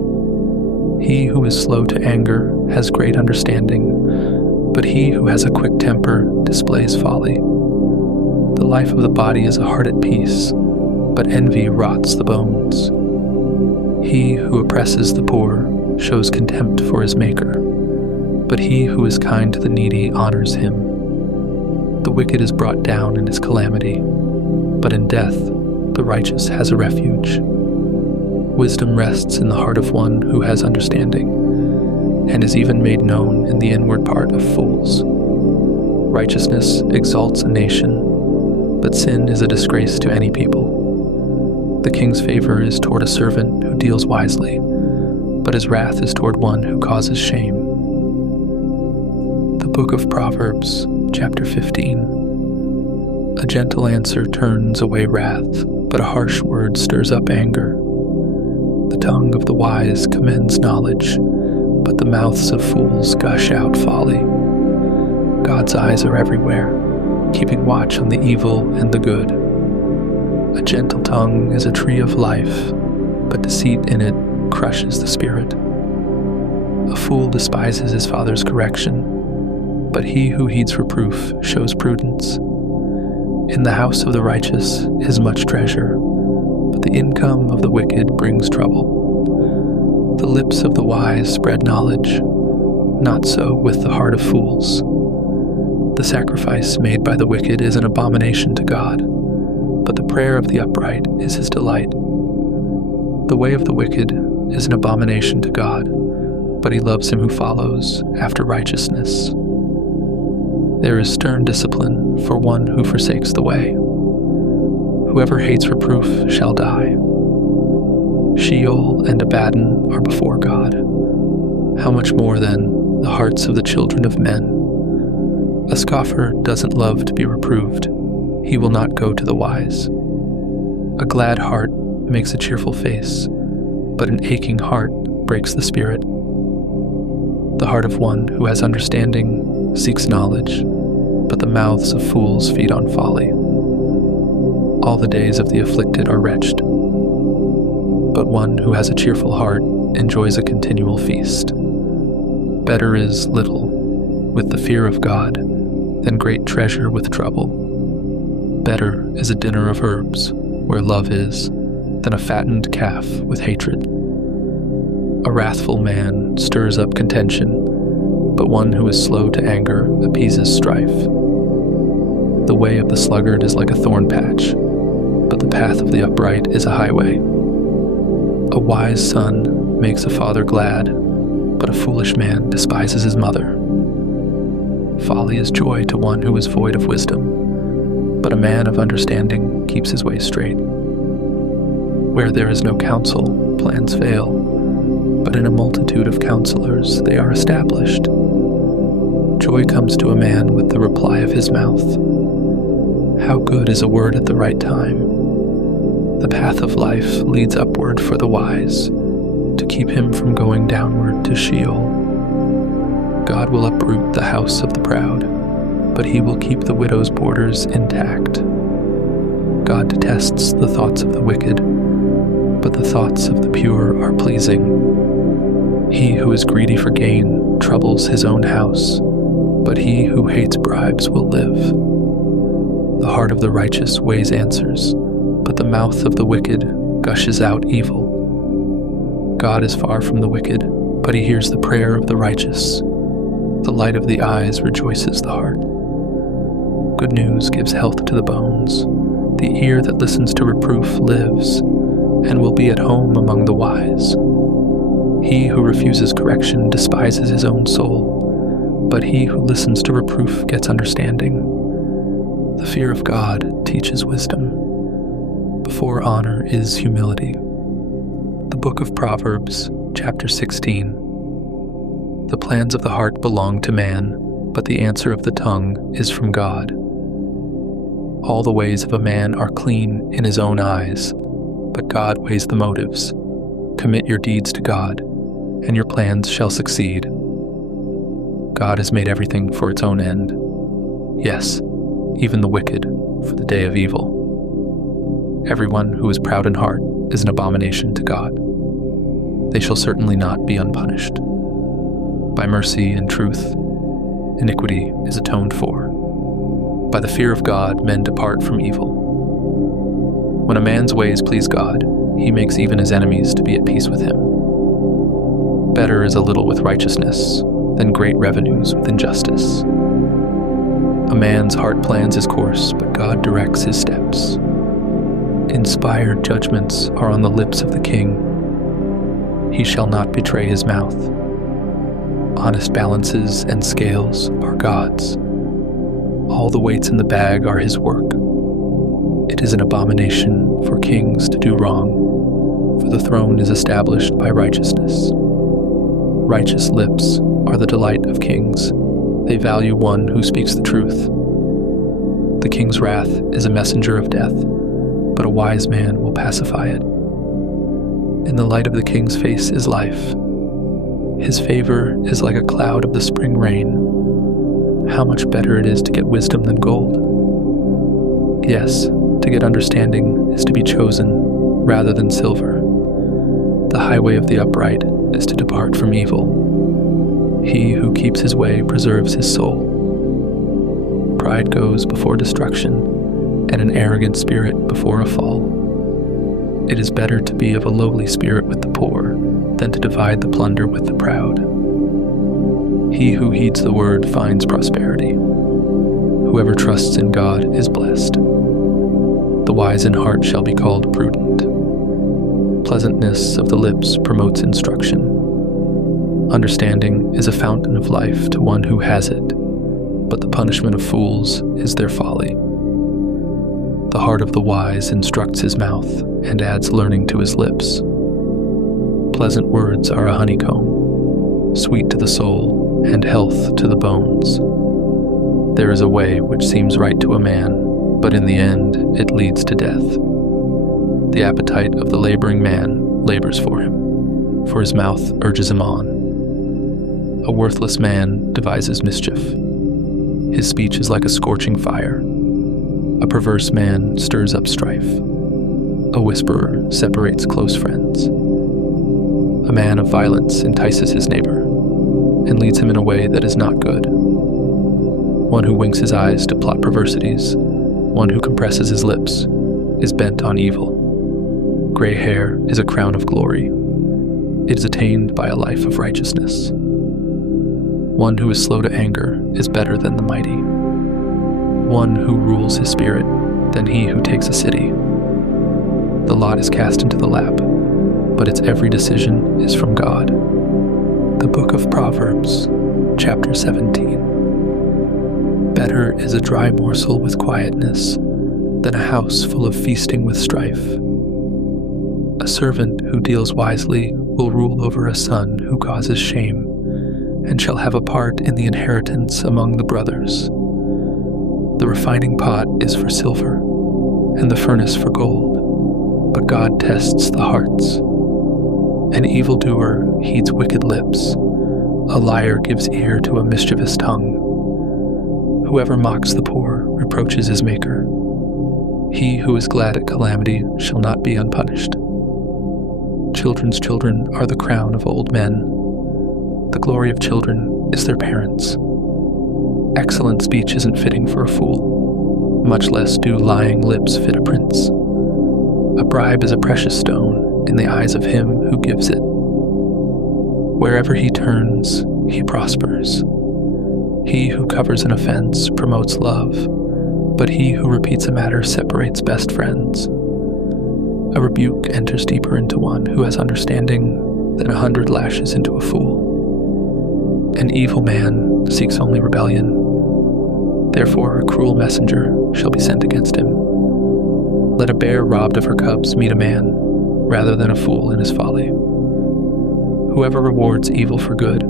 He who is slow to anger has great understanding, but he who has a quick temper displays folly. The life of the body is a heart at peace, but envy rots the bones. He who oppresses the poor shows contempt for his maker, but he who is kind to the needy honors him. The wicked is brought down in his calamity, but in death the righteous has a refuge. Wisdom rests in the heart of one who has understanding, and is even made known in the inward part of fools. Righteousness exalts a nation, but sin is a disgrace to any people. The king's favor is toward a servant who deals wisely, but his wrath is toward one who causes shame. The Book of Proverbs, chapter 15. A gentle answer turns away wrath, but a harsh word stirs up anger. The tongue of the wise commends knowledge, but the mouths of fools gush out folly. God's eyes are everywhere, keeping watch on the evil and the good. A gentle tongue is a tree of life, but deceit in it crushes the spirit. A fool despises his father's correction, but he who heeds reproof shows prudence. In the house of the righteous is much treasure, but the income of the wicked brings trouble. The lips of the wise spread knowledge, not so with the heart of fools. The sacrifice made by the wicked is an abomination to God, but the prayer of the upright is his delight. The way of the wicked is an abomination to God, but he loves him who follows after righteousness. There is stern discipline for one who forsakes the way. Whoever hates reproof shall die. Sheol and Abaddon are before God. How much more, then, the hearts of the children of men? A scoffer doesn't love to be reproved. He will not go to the wise. A glad heart makes a cheerful face, but an aching heart breaks the spirit. The heart of one who has understanding seeks knowledge, but the mouths of fools feed on folly. All the days of the afflicted are wretched, but one who has a cheerful heart enjoys a continual feast. Better is little with the fear of God than great treasure with trouble. Better is a dinner of herbs where love is than a fattened calf with hatred. A wrathful man stirs up contention, but one who is slow to anger appeases strife. The way of the sluggard is like a thorn patch, but the path of the upright is a highway. A wise son makes a father glad, but a foolish man despises his mother. Folly is joy to one who is void of wisdom, but a man of understanding keeps his way straight. Where there is no counsel, plans fail, but in a multitude of counselors they are established. Joy comes to a man with the reply of his mouth. How good is a word at the right time! The path of life leads upward for the wise, to keep him from going downward to Sheol. God will uproot the house of the proud, but he will keep the widow's borders intact. God detests the thoughts of the wicked, but the thoughts of the pure are pleasing. He who is greedy for gain troubles his own house, but he who hates bribes will live. The heart of the righteous weighs answers, but the mouth of the wicked gushes out evil. God is far from the wicked, but he hears the prayer of the righteous. The light of the eyes rejoices the heart. Good news gives health to the bones. The ear that listens to reproof lives, and will be at home among the wise. He who refuses correction despises his own soul, but he who listens to reproof gets understanding. The fear of God teaches wisdom. Before honor is humility. The Book of Proverbs, chapter 16. The plans of the heart belong to man, but the answer of the tongue is from God. All the ways of a man are clean in his own eyes, but God weighs the motives. Commit your deeds to God, and your plans shall succeed. God has made everything for its own end. Yes, even the wicked for the day of evil. Everyone who is proud in heart is an abomination to God. They shall certainly not be unpunished. By mercy and truth, iniquity is atoned for. By the fear of God, men depart from evil. When a man's ways please God, he makes even his enemies to be at peace with him. Better is a little with righteousness than great revenues with injustice. A man's heart plans his course, but God directs his steps. Inspired judgments are on the lips of the king. He shall not betray his mouth. Honest balances and scales are God's. All the weights in the bag are his work. It is an abomination for kings to do wrong, for the throne is established by righteousness. Righteous lips are the delight of kings. They value one who speaks the truth. The king's wrath is a messenger of death, but a wise man will pacify it. In the light of the king's face is life. His favor is like a cloud of the spring rain. How much better it is to get wisdom than gold. Yes, to get understanding is to be chosen rather than silver. The highway of the upright is to depart from evil. He who keeps his way preserves his soul. Pride goes before destruction, and an arrogant spirit before a fall. It is better to be of a lowly spirit with the poor than to divide the plunder with the proud. He who heeds the word finds prosperity. Whoever trusts in God is blessed. The wise in heart shall be called prudent. Pleasantness of the lips promotes instruction. Understanding is a fountain of life to one who has it, but the punishment of fools is their folly. The heart of the wise instructs his mouth and adds learning to his lips. Pleasant words are a honeycomb, sweet to the soul and health to the bones. There is a way which seems right to a man, but in the end it leads to death. The appetite of the laboring man labors for him, for his mouth urges him on. A worthless man devises mischief. His speech is like a scorching fire. A perverse man stirs up strife. A whisperer separates close friends. A man of violence entices his neighbor and leads him in a way that is not good. One who winks his eyes to plot perversities, one who compresses his lips, is bent on evil. Gray hair is a crown of glory. It is attained by a life of righteousness. One who is slow to anger is better than the mighty. One who rules his spirit than he who takes a city. The lot is cast into the lap, but its every decision is from God. The Book of Proverbs, chapter 17. Better is a dry morsel with quietness than a house full of feasting with strife. A servant who deals wisely will rule over a son who causes shame, and shall have a part in the inheritance among the brothers. The refining pot is for silver, and the furnace for gold, but God tests the hearts. An evildoer heeds wicked lips. A liar gives ear to a mischievous tongue. Whoever mocks the poor reproaches his maker. He who is glad at calamity shall not be unpunished. Children's children are the crown of old men. The glory of children is their parents. Excellent speech isn't fitting for a fool, much less do lying lips fit a prince. A bribe is a precious stone in the eyes of him who gives it. Wherever he turns, he prospers. He who covers an offense promotes love, but he who repeats a matter separates best friends. A rebuke enters deeper into one who has understanding than 100 lashes into a fool. An evil man seeks only rebellion. Therefore a cruel messenger shall be sent against him. Let a bear robbed of her cubs meet a man, rather than a fool in his folly. Whoever rewards evil for good,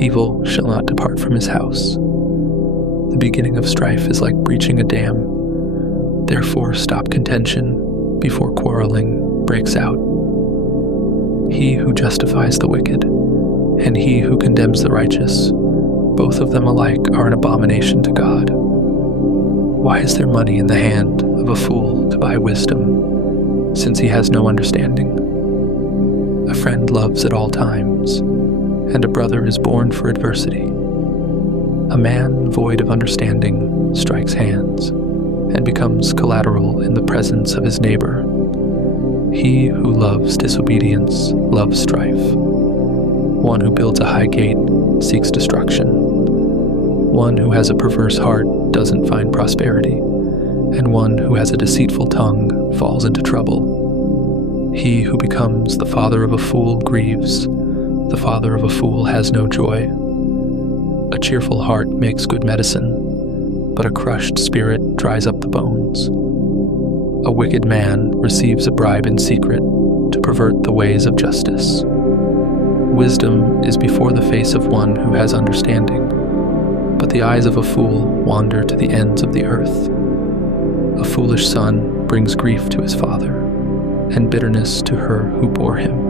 evil shall not depart from his house. The beginning of strife is like breaching a dam. Therefore stop contention before quarreling breaks out. He who justifies the wicked, and he who condemns the righteous, both of them alike are an abomination to God. Why is there money in the hand of a fool to buy wisdom, since he has no understanding? A friend loves at all times, and a brother is born for adversity. A man void of understanding strikes hands, and becomes collateral in the presence of his neighbor. He who loves disobedience loves strife. One who builds a high gate seeks destruction. One who has a perverse heart doesn't find prosperity, and one who has a deceitful tongue falls into trouble. He who becomes the father of a fool grieves. The father of a fool has no joy. A cheerful heart makes good medicine, but a crushed spirit dries up the bones. A wicked man receives a bribe in secret to pervert the ways of justice. Wisdom is before the face of one who has understanding. but the eyes of a fool wander to the ends of the earth. A foolish son brings grief to his father, and bitterness to her who bore him.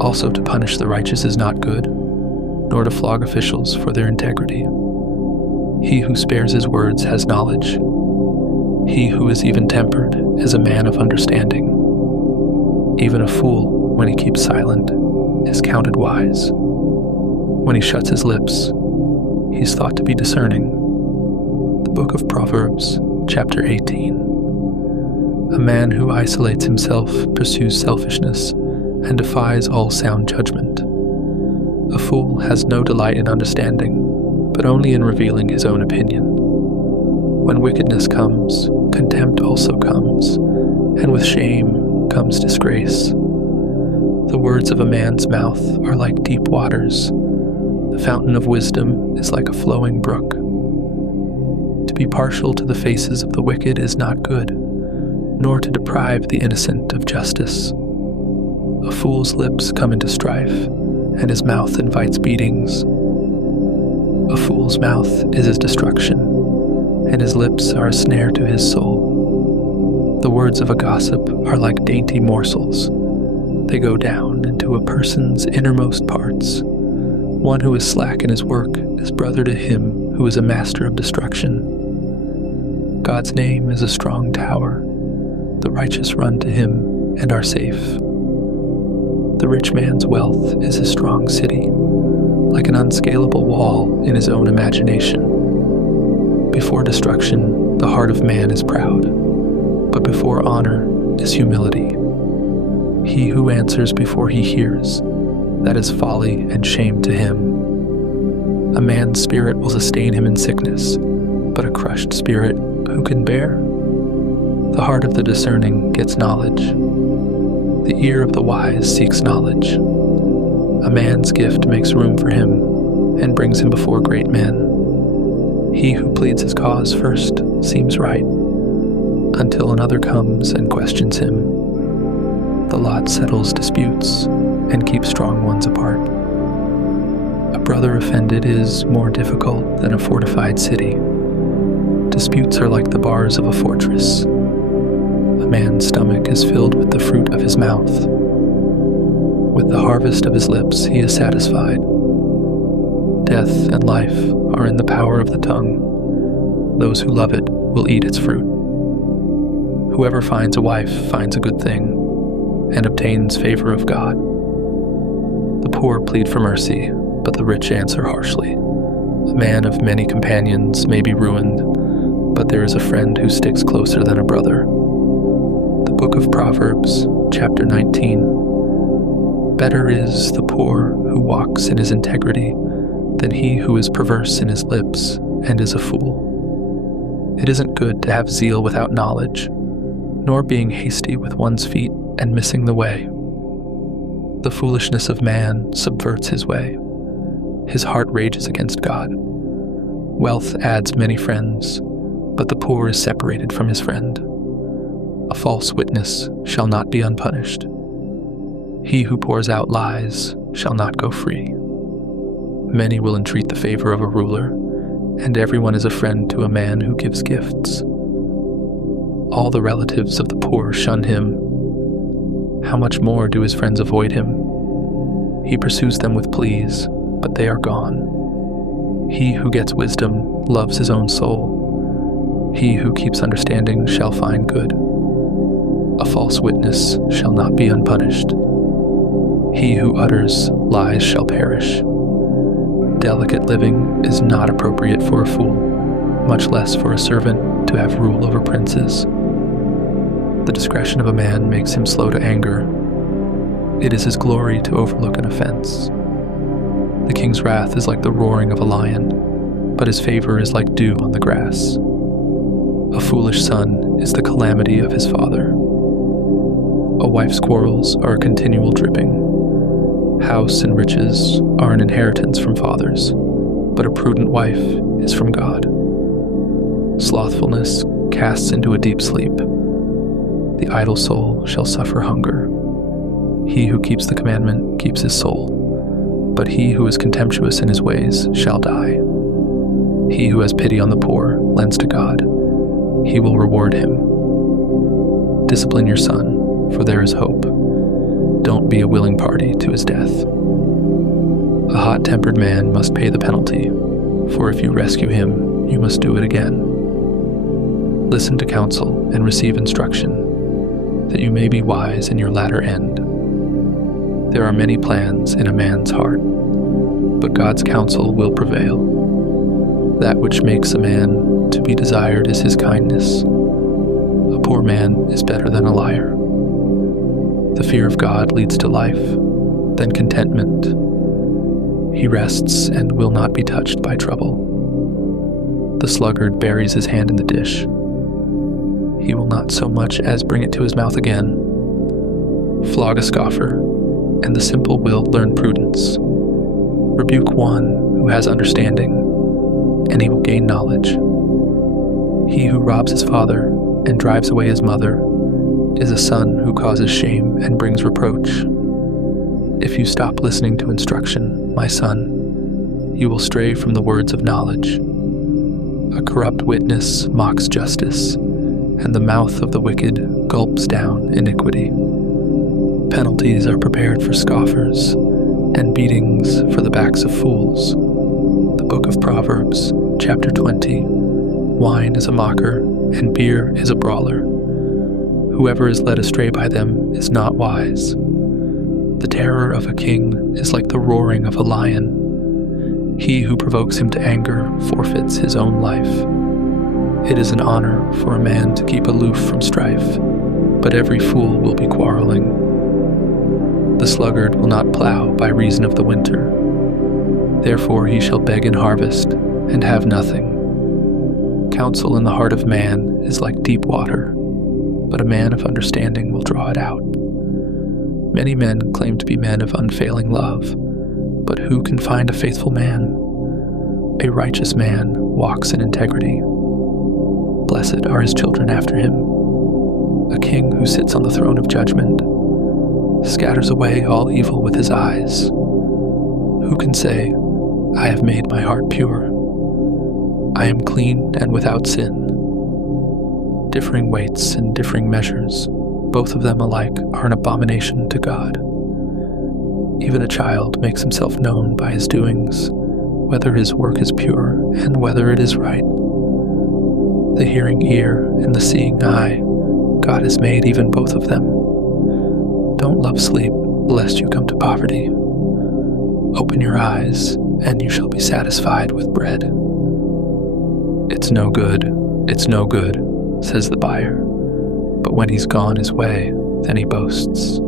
Also to punish the righteous is not good, nor to flog officials for their integrity. He who spares his words has knowledge. He who is even-tempered is a man of understanding. Even a fool, when he keeps silent, is counted wise. When he shuts his lips, he is thought to be discerning. The Book of Proverbs, chapter 18. A man who isolates himself pursues selfishness and defies all sound judgment. A fool has no delight in understanding, but only in revealing his own opinion. When wickedness comes, contempt also comes, and with shame comes disgrace. The words of a man's mouth are like deep waters. The fountain of wisdom is like a flowing brook. To be partial to the faces of the wicked is not good, nor to deprive the innocent of justice. A fool's lips come into strife, and his mouth invites beatings. A fool's mouth is his destruction, and his lips are a snare to his soul. The words of a gossip are like dainty morsels. They go down into a person's innermost parts. One who is slack in his work is brother to him who is a master of destruction. God's name is a strong tower. The righteous run to him and are safe. The rich man's wealth is a strong city, like an unscalable wall in his own imagination. Before destruction, the heart of man is proud, but before honor is humility. He who answers before he hears, that is folly and shame to him. A man's spirit will sustain him in sickness, but a crushed spirit who can bear? The heart of the discerning gets knowledge. The ear of the wise seeks knowledge. A man's gift makes room for him and brings him before great men. He who pleads his cause first seems right, until another comes and questions him. The lot settles disputes and keeps strong ones apart. A brother offended is more difficult than a fortified city. Disputes are like the bars of a fortress. A man's stomach is filled with the fruit of his mouth. With the harvest of his lips he is satisfied. Death and life are in the power of the tongue. Those who love it will eat its fruit. Whoever finds a wife finds a good thing and obtains favor of God. The poor plead for mercy, but the rich answer harshly. A man of many companions may be ruined, but there is a friend who sticks closer than a brother. The Book of Proverbs, chapter 19. Better is the poor who walks in his integrity than he who is perverse in his lips and is a fool. It isn't good to have zeal without knowledge, nor being hasty with one's feet and missing the way. The foolishness of man subverts his way. His heart rages against God. Wealth adds many friends, but the poor is separated from his friend. A false witness shall not be unpunished. He who pours out lies shall not go free. Many will entreat the favor of a ruler, and everyone is a friend to a man who gives gifts. All the relatives of the poor shun him. How much more do his friends avoid him? He pursues them with pleas, but they are gone. He who gets wisdom loves his own soul. He who keeps understanding shall find good. A false witness shall not be unpunished. He who utters lies shall perish. Delicate living is not appropriate for a fool, much less for a servant to have rule over princes. The discretion of a man makes him slow to anger. It is his glory to overlook an offense. The king's wrath is like the roaring of a lion, but his favor is like dew on the grass. A foolish son is the calamity of his father. A wife's quarrels are a continual dripping. House and riches are an inheritance from fathers, but a prudent wife is from God. Slothfulness casts into a deep sleep. The idle soul shall suffer hunger. He who keeps the commandment keeps his soul, but he who is contemptuous in his ways shall die. He who has pity on the poor lends to God. He will reward him. Discipline your son, for there is hope. Don't be a willing party to his death. A hot-tempered man must pay the penalty, for if you rescue him, you must do it again. Listen to counsel and receive instruction, that you may be wise in your latter end. There are many plans in a man's heart, but God's counsel will prevail. That which makes a man to be desired is his kindness. A poor man is better than a liar. The fear of God leads to life, then contentment. He rests and will not be touched by trouble. The sluggard buries his hand in the dish. He will not so much as bring it to his mouth again. Flog a scoffer, and the simple will learn prudence. Rebuke one who has understanding, and he will gain knowledge. He who robs his father and drives away his mother is a son who causes shame and brings reproach. If you stop listening to instruction, my son, you will stray from the words of knowledge. A corrupt witness mocks justice, and the mouth of the wicked gulps down iniquity. Penalties are prepared for scoffers, and beatings for the backs of fools. The Book of Proverbs, chapter 20. Wine is a mocker, and beer is a brawler. Whoever is led astray by them is not wise. The terror of a king is like the roaring of a lion. He who provokes him to anger forfeits his own life. It is an honor for a man to keep aloof from strife, but every fool will be quarreling. The sluggard will not plow by reason of the winter. Therefore he shall beg in harvest, and have nothing. Counsel in the heart of man is like deep water, but a man of understanding will draw it out. Many men claim to be men of unfailing love, but who can find a faithful man? A righteous man walks in integrity. Blessed are his children after him. A king who sits on the throne of judgment scatters away all evil with his eyes. Who can say, I have made my heart pure? I am clean and without sin. Differing weights and differing measures, both of them alike, are an abomination to God. Even a child makes himself known by his doings, whether his work is pure and whether it is right. The hearing ear and the seeing eye, God has made even both of them. Don't love sleep, lest you come to poverty. Open your eyes, and you shall be satisfied with bread. It's no good, says the buyer. But when he's gone his way, then he boasts.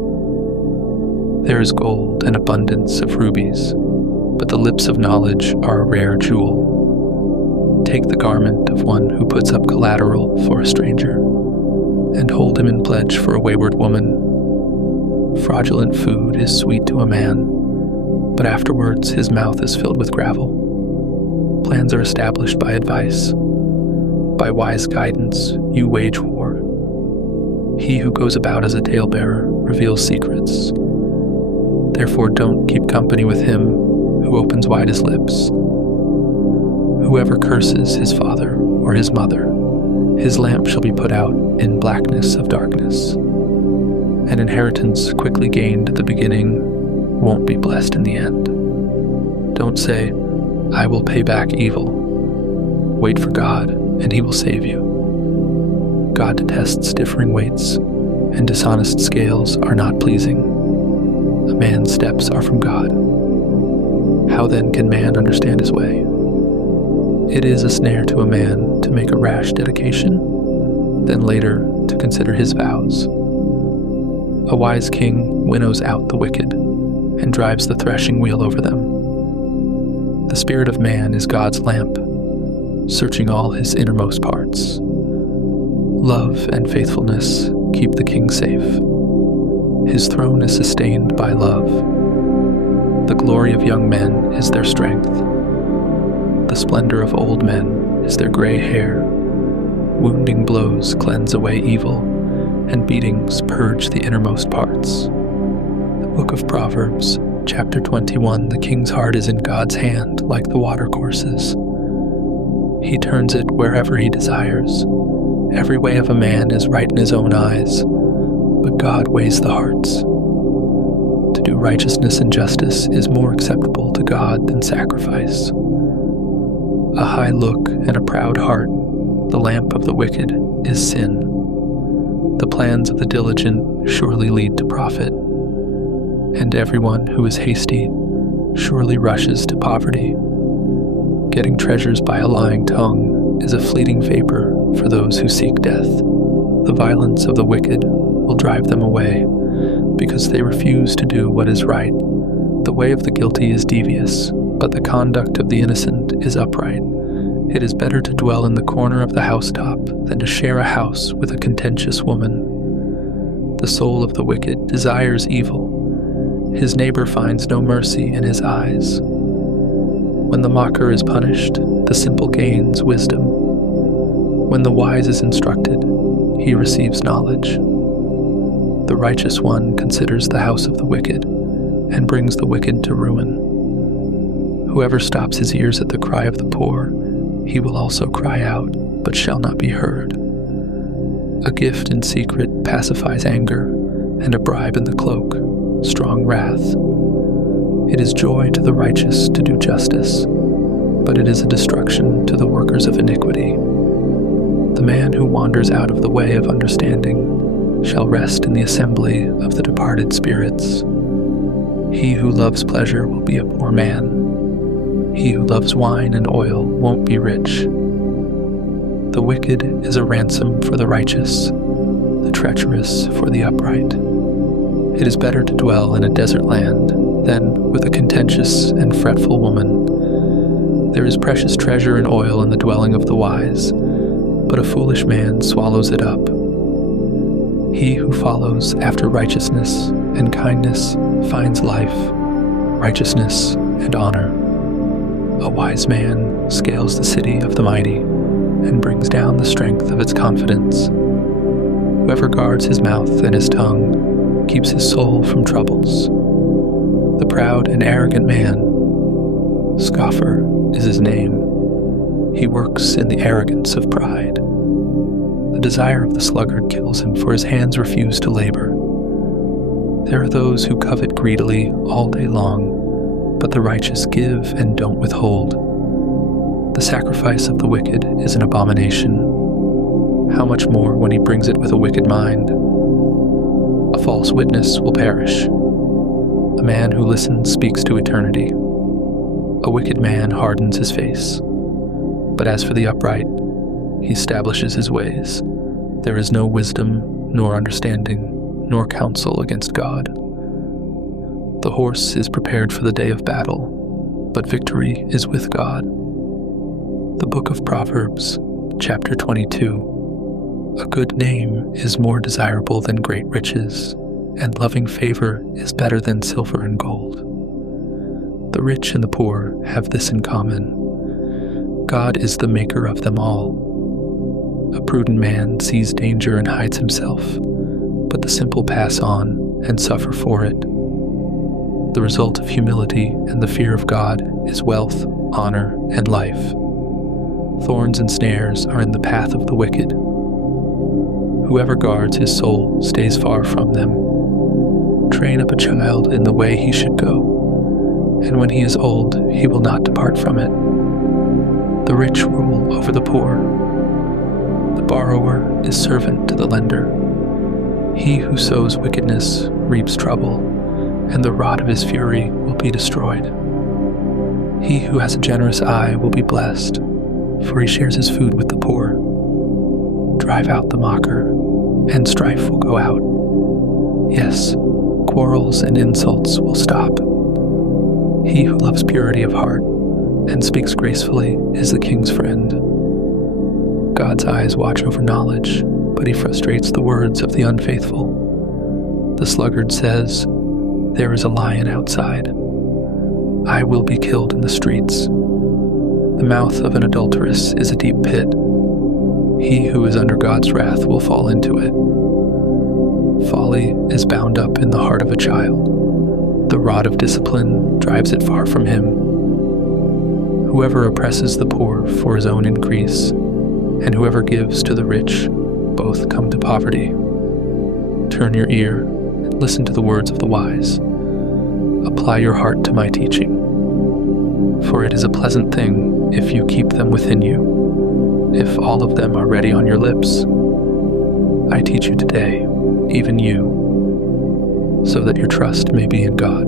There is gold and abundance of rubies, but the lips of knowledge are a rare jewel. Take the garment of one who puts up collateral for a stranger, and hold him in pledge for a wayward woman. Fraudulent food is sweet to a man, but afterwards his mouth is filled with gravel. Plans are established by advice. By wise guidance you wage war. He who goes about as a talebearer reveals secrets. Therefore don't keep company with him who opens wide his lips. Whoever curses his father or his mother, his lamp shall be put out in blackness of darkness. An inheritance quickly gained at the beginning won't be blessed in the end. Don't say, I will pay back evil. Wait for God, and he will save you. God detests differing weights, and dishonest scales are not pleasing. A man's steps are from God. How then can man understand his way? It is a snare to a man to make a rash dedication, then later to consider his vows. A wise king winnows out the wicked, and drives the threshing wheel over them. The spirit of man is God's lamp, searching all his innermost parts. Love and faithfulness keep the king safe. His throne is sustained by love. The glory of young men is their strength. The splendor of old men is their gray hair. Wounding blows cleanse away evil, and beatings purge the innermost parts. The Book of Proverbs, chapter 21. The king's heart is in God's hand, like the watercourses. He turns it wherever he desires. Every way of a man is right in his own eyes, but God weighs the hearts. To do righteousness and justice is more acceptable to God than sacrifice. A high look and a proud heart, the lamp of the wicked, is sin. The plans of the diligent surely lead to profit, and everyone who is hasty surely rushes to poverty. Getting treasures by a lying tongue is a fleeting vapor for those who seek death. The violence of the wicked will drive them away, because they refuse to do what is right. The way of the guilty is devious, but the conduct of the innocent is upright. It is better to dwell in the corner of the housetop than to share a house with a contentious woman. The soul of the wicked desires evil. His neighbor finds no mercy in his eyes. When the mocker is punished, the simple gains wisdom. When the wise is instructed, he receives knowledge. The righteous one considers the house of the wicked and brings the wicked to ruin. Whoever stops his ears at the cry of the poor, he will also cry out, but shall not be heard. A gift in secret pacifies anger, and a bribe in the cloak, strong wrath. It is joy to the righteous to do justice, but it is a destruction to the workers of iniquity. The man who wanders out of the way of understanding shall rest in the assembly of the departed spirits. He who loves pleasure will be a poor man. He who loves wine and oil won't be rich. The wicked is a ransom for the righteous, the treacherous for the upright. It is better to dwell in a desert land than with a contentious and fretful woman. There is precious treasure and oil in the dwelling of the wise, but a foolish man swallows it up. He who follows after righteousness and kindness finds life, righteousness, and honor. A wise man scales the city of the mighty and brings down the strength of its confidence. Whoever guards his mouth and his tongue keeps his soul from troubles. The proud and arrogant man, scoffer is his name. He works in the arrogance of pride. The desire of the sluggard kills him, for his hands refuse to labor. There are those who covet greedily all day long, but the righteous give and don't withhold. The sacrifice of the wicked is an abomination. How much more when he brings it with a wicked mind? A false witness will perish. A man who listens speaks to eternity. A wicked man hardens his face. But as for the upright, he establishes his ways. There is no wisdom, nor understanding, nor counsel against God. The horse is prepared for the day of battle, but victory is with God. The Book of Proverbs, chapter 22. A good name is more desirable than great riches, and loving favor is better than silver and gold. The rich and the poor have this in common: God is the maker of them all. A prudent man sees danger and hides himself, but the simple pass on and suffer for it. The result of humility and the fear of God is wealth, honor, and life. Thorns and snares are in the path of the wicked. Whoever guards his soul stays far from them. Train up a child in the way he should go, and when he is old, he will not depart from it. The rich rule over the poor. The borrower is servant to the lender. He who sows wickedness reaps trouble, and the rod of his fury will be destroyed. He who has a generous eye will be blessed, for he shares his food with the poor. Drive out the mocker, and strife will go out. Yes, quarrels and insults will stop. He who loves purity of heart and speaks gracefully is the king's friend. God's eyes watch over knowledge, but he frustrates the words of the unfaithful. The sluggard says, "There is a lion outside. I will be killed in the streets." The mouth of an adulteress is a deep pit. He who is under God's wrath will fall into it. Folly is bound up in the heart of a child. The rod of discipline drives it far from him. Whoever oppresses the poor for his own increase, and whoever gives to the rich, both come to poverty. Turn your ear and listen to the words of the wise. Apply your heart to my teaching. For it is a pleasant thing if you keep them within you, if all of them are ready on your lips. I teach you today, even you, so that your trust may be in God.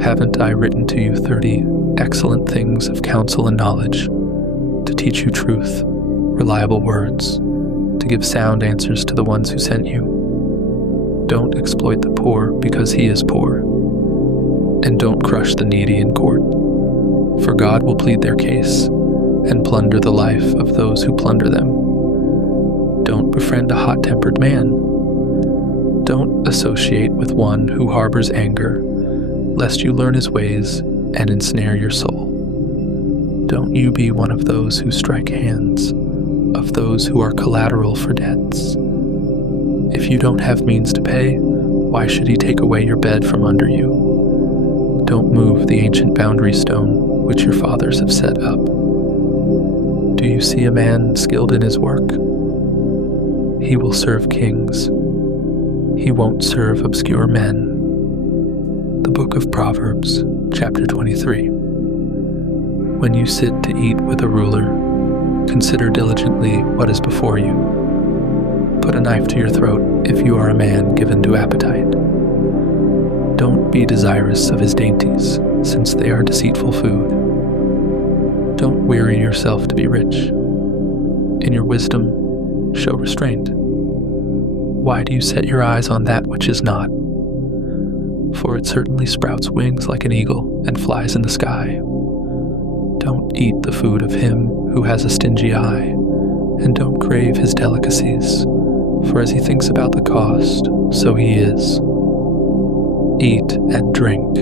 Haven't I written to you 30 excellent things of counsel and knowledge, to teach you truth, reliable words, to give sound answers to the ones who sent you? Don't exploit the poor because he is poor, and don't crush the needy in court, for God will plead their case and plunder the life of those who plunder them. Don't befriend a hot-tempered man. Don't associate with one who harbors anger, lest you learn his ways and ensnare your soul. Don't you be one of those who strike hands, of those who are collateral for debts. If you don't have means to pay, why should he take away your bed from under you? Don't move the ancient boundary stone which your fathers have set up. Do you see a man skilled in his work? He will serve kings. He won't serve obscure men. The Book of Proverbs, chapter 23. When you sit to eat with a ruler, consider diligently what is before you. Put a knife to your throat if you are a man given to appetite. Don't be desirous of his dainties, since they are deceitful food. Don't weary yourself to be rich. In your wisdom, show restraint. Why do you set your eyes on that which is not? For it certainly sprouts wings like an eagle and flies in the sky. Don't eat the food of him who has a stingy eye, and don't crave his delicacies, for as he thinks about the cost, so he is. Eat and drink,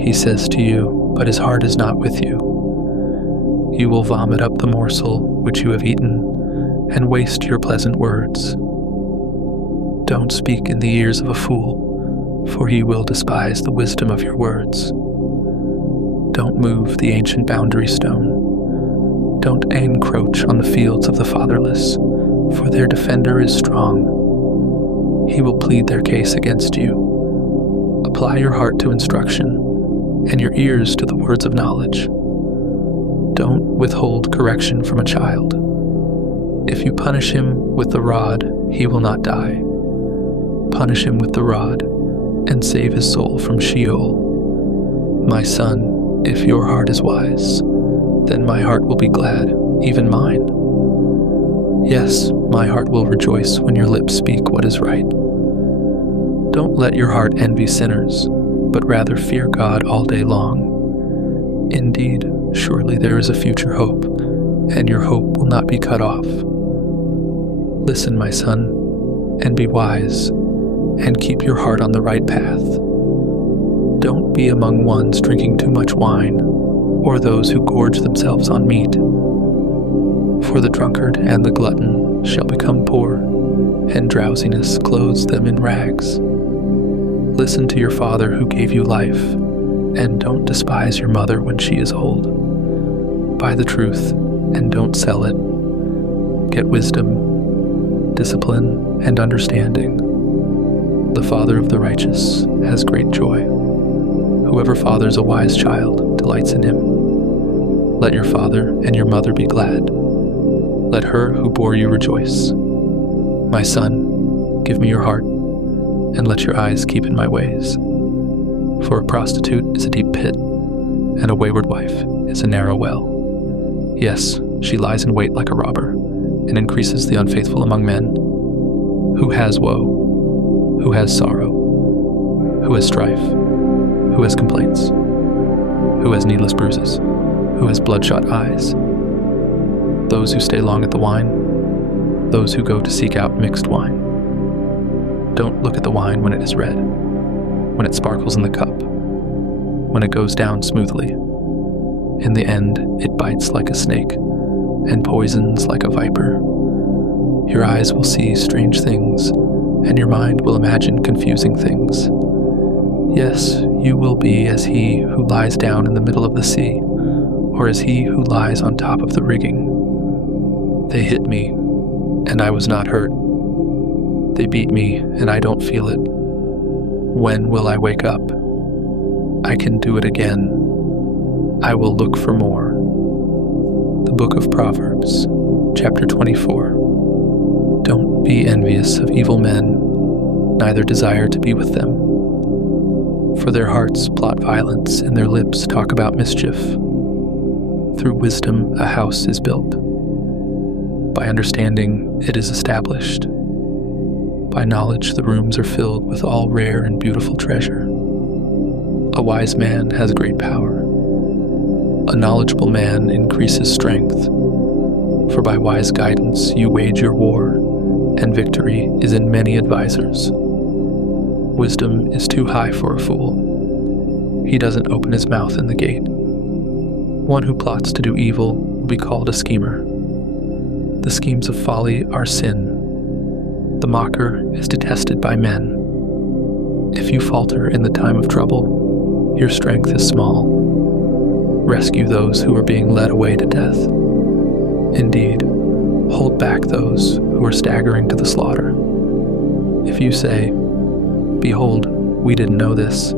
he says to you, but his heart is not with you. You will vomit up the morsel which you have eaten, and waste your pleasant words. Don't speak in the ears of a fool, for he will despise the wisdom of your words. Don't move the ancient boundary stone. Don't encroach on the fields of the fatherless, for their defender is strong. He will plead their case against you. Apply your heart to instruction, and your ears to the words of knowledge. Don't withhold correction from a child. If you punish him with the rod, he will not die. Punish him with the rod, and save his soul from Sheol. My son, if your heart is wise, then my heart will be glad, even mine. Yes, my heart will rejoice when your lips speak what is right. Don't let your heart envy sinners, but rather fear God all day long. Indeed, surely there is a future hope, and your hope will not be cut off. Listen, my son, and be wise, and keep your heart on the right path. Don't be among ones drinking too much wine, or those who gorge themselves on meat. For the drunkard and the glutton shall become poor, and drowsiness clothes them in rags. Listen to your father who gave you life, and don't despise your mother when she is old. Buy the truth, and don't sell it. Get wisdom, discipline, and understanding. The father of the righteous has great joy. Whoever fathers a wise child delights in him. Let your father and your mother be glad. Let her who bore you rejoice. My son, give me your heart, and let your eyes keep in my ways. For a prostitute is a deep pit, and a wayward wife is a narrow well. Yes, she lies in wait like a robber, and increases the unfaithful among men. Who has woe? Who has sorrow? Who has strife? Who has complaints? Who has needless bruises? Who has bloodshot eyes? Those who stay long at the wine, those who go to seek out mixed wine. Don't look at the wine when it is red, when it sparkles in the cup, when it goes down smoothly. In the end, it bites like a snake and poisons like a viper. Your eyes will see strange things, and your mind will imagine confusing things. Yes, you will be as he who lies down in the middle of the sea, or as he who lies on top of the rigging. They hit me, and I was not hurt. They beat me, and I don't feel it. When will I wake up? I can do it again. I will look for more. The Book of Proverbs, chapter 24. Don't be envious of evil men, neither desire to be with them. For their hearts plot violence, and their lips talk about mischief. Through wisdom a house is built. By understanding it is established. By knowledge the rooms are filled with all rare and beautiful treasure. A wise man has great power. A knowledgeable man increases strength. For by wise guidance you wage your war, and victory is in many advisers. Wisdom is too high for a fool. He doesn't open his mouth in the gate. One who plots to do evil will be called a schemer. The schemes of folly are sin. The mocker is detested by men. If you falter in the time of trouble, your strength is small. Rescue those who are being led away to death. Indeed, hold back those who are staggering to the slaughter. If you say, "Behold, we didn't know this,"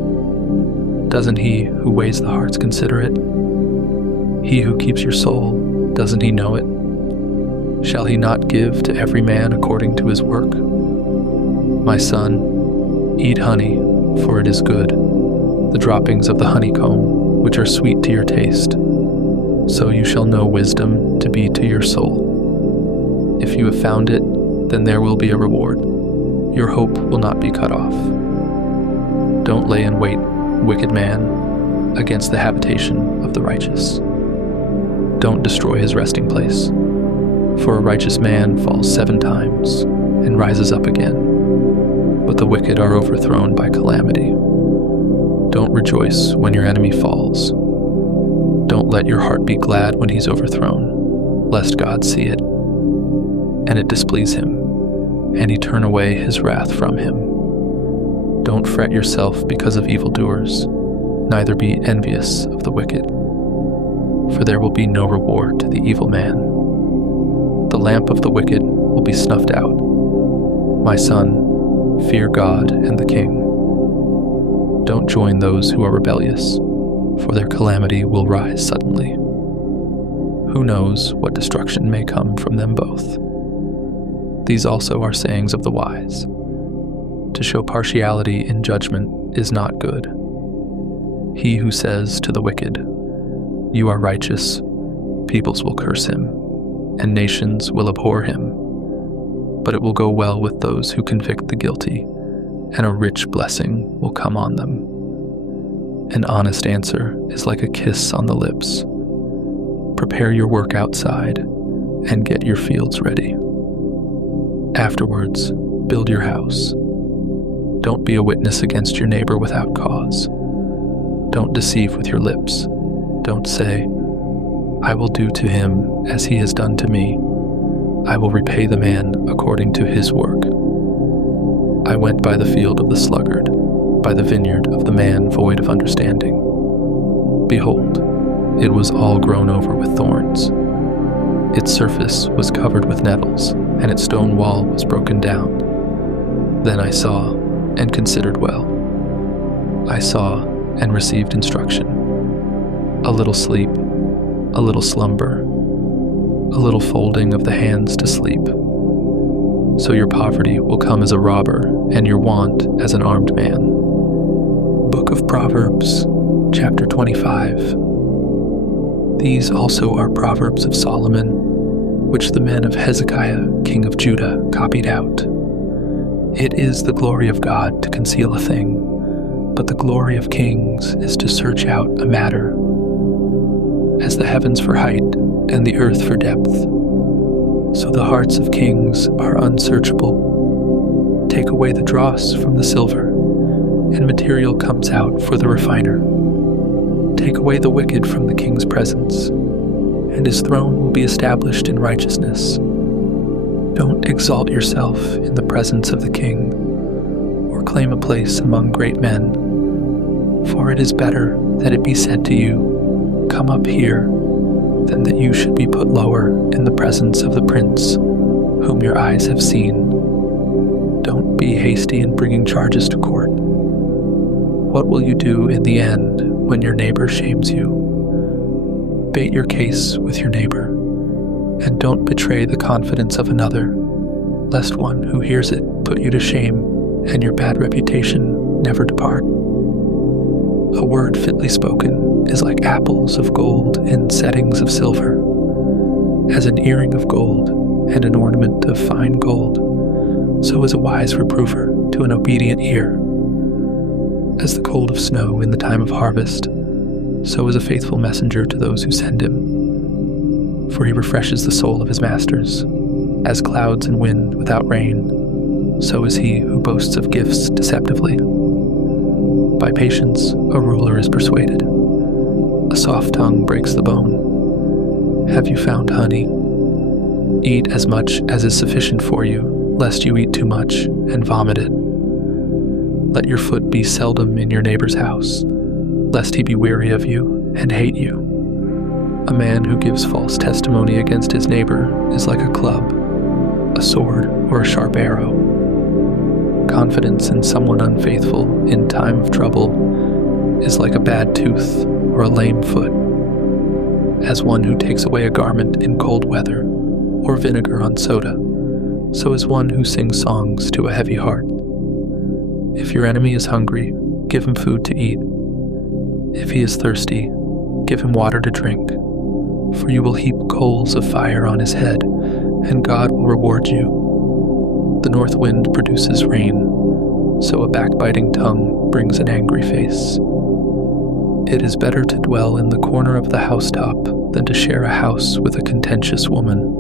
doesn't he who weighs the hearts consider it? He who keeps your soul, doesn't he know it? Shall he not give to every man according to his work? My son, eat honey, for it is good, the droppings of the honeycomb, which are sweet to your taste. So you shall know wisdom to be to your soul. If you have found it, then there will be a reward. Your hope will not be cut off. Don't lay in wait, wicked man, against the habitation of the righteous. Don't destroy his resting place. For a righteous man falls 7 times and rises up again, but the wicked are overthrown by calamity. Don't rejoice when your enemy falls. Don't let your heart be glad when he's overthrown, lest God see it, and it displease him, and he turn away his wrath from him. Don't fret yourself because of evildoers, neither be envious of the wicked, for there will be no reward to the evil man. The lamp of the wicked will be snuffed out. My son, fear God and the king. Don't join those who are rebellious, for their calamity will rise suddenly. Who knows what destruction may come from them both? These also are sayings of the wise. To show partiality in judgment is not good. He who says to the wicked, "You are righteous," peoples will curse him, and nations will abhor him. But it will go well with those who convict the guilty, and a rich blessing will come on them. An honest answer is like a kiss on the lips. Prepare your work outside, and get your fields ready. Afterwards, build your house. Don't be a witness against your neighbor without cause. Don't deceive with your lips. Don't say, "I will do to him as he has done to me. I will repay the man according to his work." I went by the field of the sluggard, by the vineyard of the man void of understanding. Behold, it was all grown over with thorns. Its surface was covered with nettles, and its stone wall was broken down. Then I saw and considered well. I saw and received instruction. A little sleep, a little slumber, a little folding of the hands to sleep. So your poverty will come as a robber, and your want as an armed man. Book of Proverbs, chapter 25. These also are Proverbs of Solomon, which the men of Hezekiah, king of Judah, copied out. It is the glory of God to conceal a thing, but the glory of kings is to search out a matter. As the heavens for height, and the earth for depth, so the hearts of kings are unsearchable. Take away the dross from the silver, and material comes out for the refiner. Take away the wicked from the king's presence, and his throne will be established in righteousness. Don't exalt yourself in the presence of the king, or claim a place among great men, for it is better that it be said to you, "Come up here," than that you should be put lower in the presence of the prince whom your eyes have seen. Don't be hasty in bringing charges to court. What will you do in the end when your neighbor shames you? Bait your case with your neighbor, and don't betray the confidence of another, lest one who hears it put you to shame and your bad reputation never depart. A word fitly spoken is like apples of gold in settings of silver. As an earring of gold and an ornament of fine gold, so is a wise reprover to an obedient ear. As the cold of snow in the time of harvest, so is a faithful messenger to those who send him. For he refreshes the soul of his masters. As clouds and wind without rain, so is he who boasts of gifts deceptively. By patience a ruler is persuaded. A soft tongue breaks the bone. Have you found honey? Eat as much as is sufficient for you, lest you eat too much and vomit it. Let your foot be seldom in your neighbor's house, lest he be weary of you and hate you. A man who gives false testimony against his neighbor is like a club, a sword, or a sharp arrow. Confidence in someone unfaithful in time of trouble is like a bad tooth or a lame foot. As one who takes away a garment in cold weather, or vinegar on soda, so is one who sings songs to a heavy heart. If your enemy is hungry, give him food to eat. If he is thirsty, give him water to drink. For you will heap coals of fire on his head, and God will reward you. The north wind produces rain, so a backbiting tongue brings an angry face. It is better to dwell in the corner of the housetop than to share a house with a contentious woman.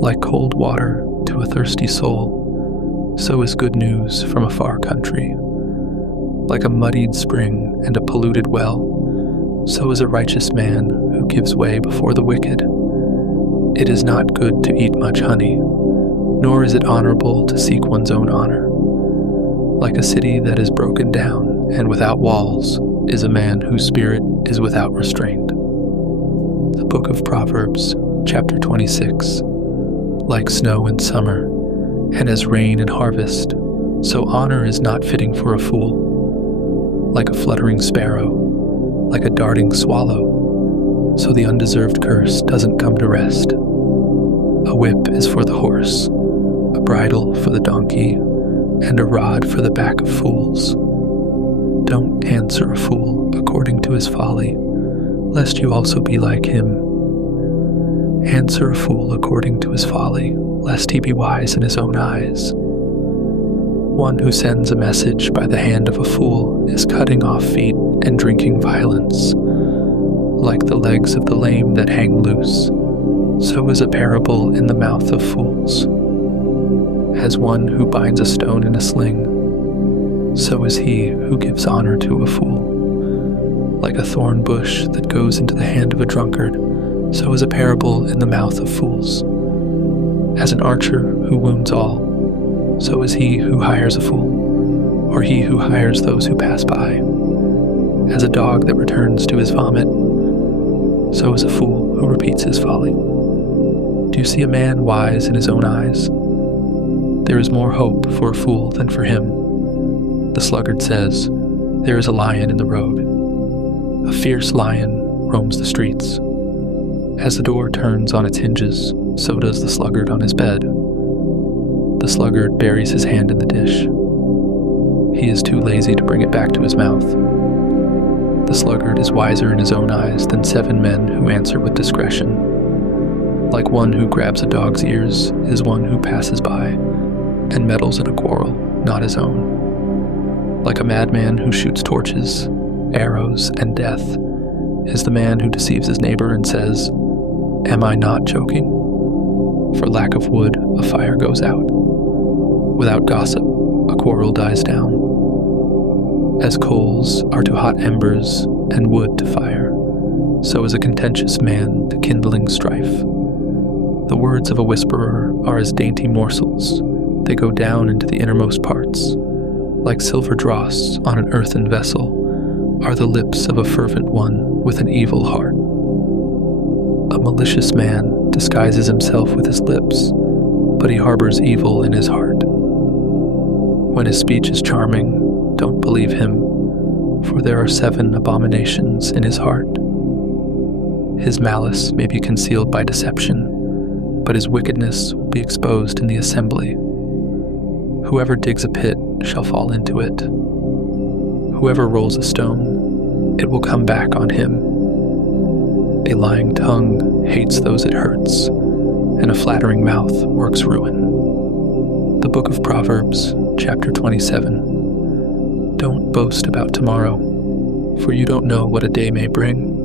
Like cold water to a thirsty soul, so is good news from a far country. Like a muddied spring and a polluted well, so is a righteous man who gives way before the wicked. It is not good to eat much honey, nor is it honorable to seek one's own honor. Like a city that is broken down and without walls is a man whose spirit is without restraint. The Book of Proverbs, chapter 26. Like snow in summer, and as rain in harvest, so honor is not fitting for a fool. Like a fluttering sparrow, like a darting swallow, so the undeserved curse doesn't come to rest. A whip is for the horse, a bridle for the donkey, and a rod for the back of fools. Don't answer a fool according to his folly, lest you also be like him. Answer a fool according to his folly, lest he be wise in his own eyes. One who sends a message by the hand of a fool is cutting off feet and drinking violence. Like the legs of the lame that hang loose, so is a parable in the mouth of fools. As one who binds a stone in a sling, so is he who gives honor to a fool. Like a thorn bush that goes into the hand of a drunkard, so is a parable in the mouth of fools. As an archer who wounds all, so is he who hires a fool, or he who hires those who pass by. As a dog that returns to his vomit, so is a fool who repeats his folly. Do you see a man wise in his own eyes? There is more hope for a fool than for him. The sluggard says, "There is a lion in the road." A fierce lion roams the streets. As the door turns on its hinges, so does the sluggard on his bed. The sluggard buries his hand in the dish. He is too lazy to bring it back to his mouth. The sluggard is wiser in his own eyes than 7 men who answer with discretion. Like one who grabs a dog's ears is one who passes by and meddles in a quarrel not his own. Like a madman who shoots torches, arrows, and death is the man who deceives his neighbor and says, "Am I not joking?" For lack of wood, a fire goes out. Without gossip, a quarrel dies down. As coals are to hot embers and wood to fire, so is a contentious man to kindling strife. The words of a whisperer are as dainty morsels. They go down into the innermost parts. Like silver dross on an earthen vessel are the lips of a fervent one with an evil heart. A malicious man disguises himself with his lips, but he harbors evil in his heart. When his speech is charming, don't believe him, for there are 7 abominations in his heart. His malice may be concealed by deception, but his wickedness will be exposed in the assembly. Whoever digs a pit shall fall into it. Whoever rolls a stone, it will come back on him. A lying tongue hates those it hurts, and a flattering mouth works ruin. The Book of Proverbs, chapter 27. Don't boast about tomorrow, for you don't know what a day may bring.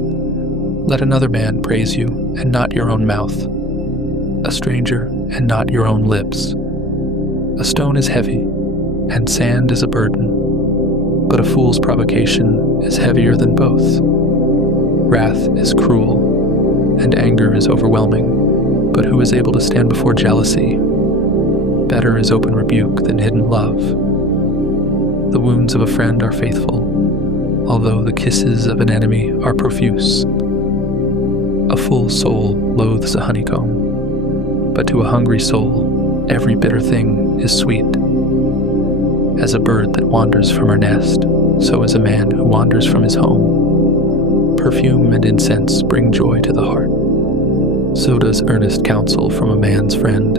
Let another man praise you, and not your own mouth, a stranger, and not your own lips. A stone is heavy, and sand is a burden, but a fool's provocation is heavier than both. Wrath is cruel, and anger is overwhelming, but who is able to stand before jealousy? Better is open rebuke than hidden love. The wounds of a friend are faithful, although the kisses of an enemy are profuse. A full soul loathes a honeycomb, but to a hungry soul every bitter thing is sweet. As a bird that wanders from her nest, so is a man who wanders from his home. Perfume and incense bring joy to the heart. So does earnest counsel from a man's friend.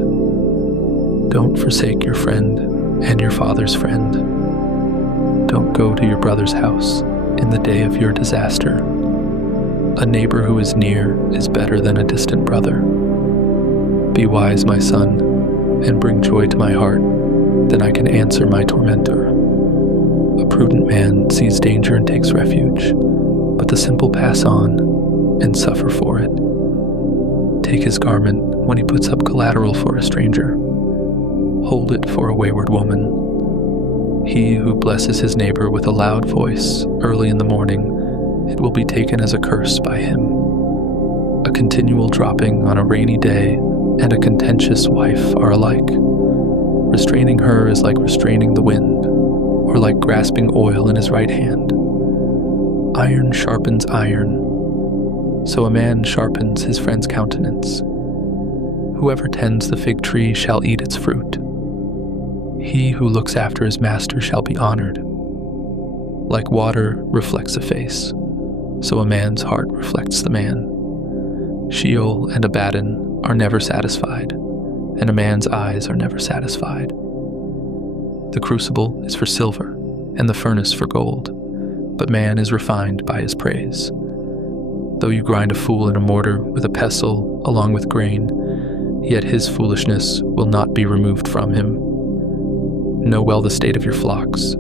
Don't forsake your friend and your father's friend. Don't go to your brother's house in the day of your disaster. A neighbor who is near is better than a distant brother. Be wise, my son, and bring joy to my heart, then I can answer my tormentor. A prudent man sees danger and takes refuge, but the simple pass on and suffer for it. Take his garment when he puts up collateral for a stranger. Hold it for a wayward woman. He who blesses his neighbor with a loud voice early in the morning, it will be taken as a curse by him. A continual dropping on a rainy day and a contentious wife are alike. Restraining her is like restraining the wind, or like grasping oil in his right hand. Iron sharpens iron, so a man sharpens his friend's countenance. Whoever tends the fig tree shall eat its fruit. He who looks after his master shall be honored. Like water reflects a face, so a man's heart reflects the man. Sheol and Abaddon are never satisfied, and a man's eyes are never satisfied. The crucible is for silver, and the furnace for gold, but man is refined by his praise. Though you grind a fool in a mortar with a pestle along with grain, yet his foolishness will not be removed from him. Know well the state of your flocks,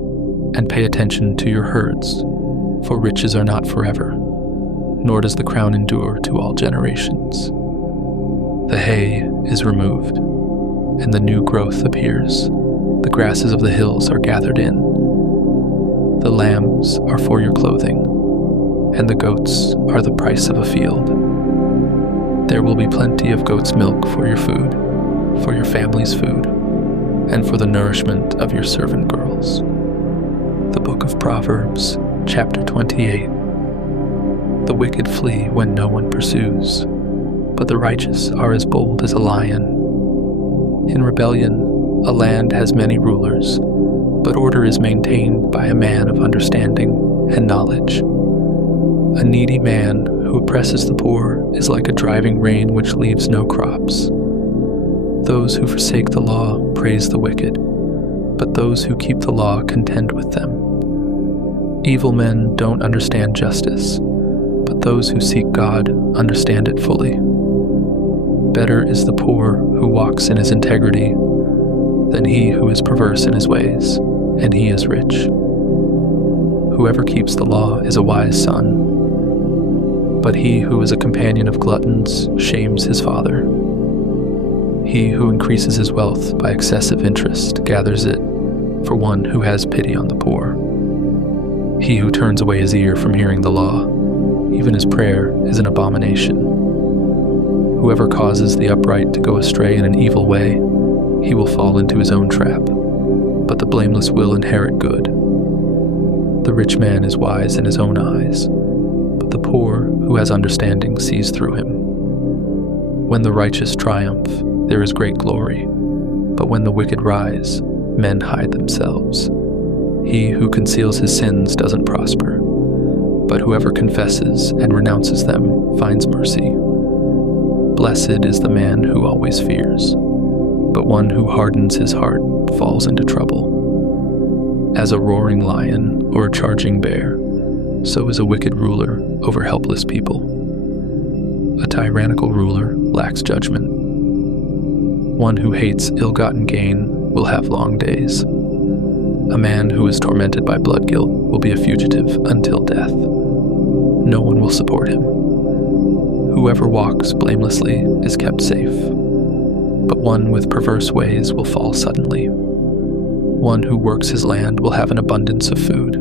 and pay attention to your herds, for riches are not forever, nor does the crown endure to all generations. The hay is removed, and the new growth appears. The grasses of the hills are gathered in. The lambs are for your clothing, and the goats are the price of a field. There will be plenty of goat's milk for your food, for your family's food, and for the nourishment of your servant girls. The Book of Proverbs, chapter 28. The wicked flee when no one pursues, but the righteous are as bold as a lion. In rebellion, a land has many rulers, but order is maintained by a man of understanding and knowledge. A needy man who oppresses the poor is like a driving rain which leaves no crops. Those who forsake the law praise the wicked, but those who keep the law contend with them. Evil men don't understand justice, but those who seek God understand it fully. Better is the poor who walks in his integrity than he who is perverse in his ways, and he is rich. Whoever keeps the law is a wise son, but he who is a companion of gluttons shames his father. He who increases his wealth by excessive interest gathers it for one who has pity on the poor. He who turns away his ear from hearing the law, even his prayer is an abomination. Whoever causes the upright to go astray in an evil way, he will fall into his own trap, but the blameless will inherit good. The rich man is wise in his own eyes, but the poor who has understanding sees through him. When the righteous triumph, there is great glory, but when the wicked rise, men hide themselves. He who conceals his sins doesn't prosper, but whoever confesses and renounces them finds mercy. Blessed is the man who always fears, but one who hardens his heart falls into trouble. As a roaring lion or a charging bear, so is a wicked ruler over helpless people. A tyrannical ruler lacks judgment. One who hates ill-gotten gain will have long days. A man who is tormented by blood guilt will be a fugitive until death. No one will support him. Whoever walks blamelessly is kept safe, but one with perverse ways will fall suddenly. One who works his land will have an abundance of food,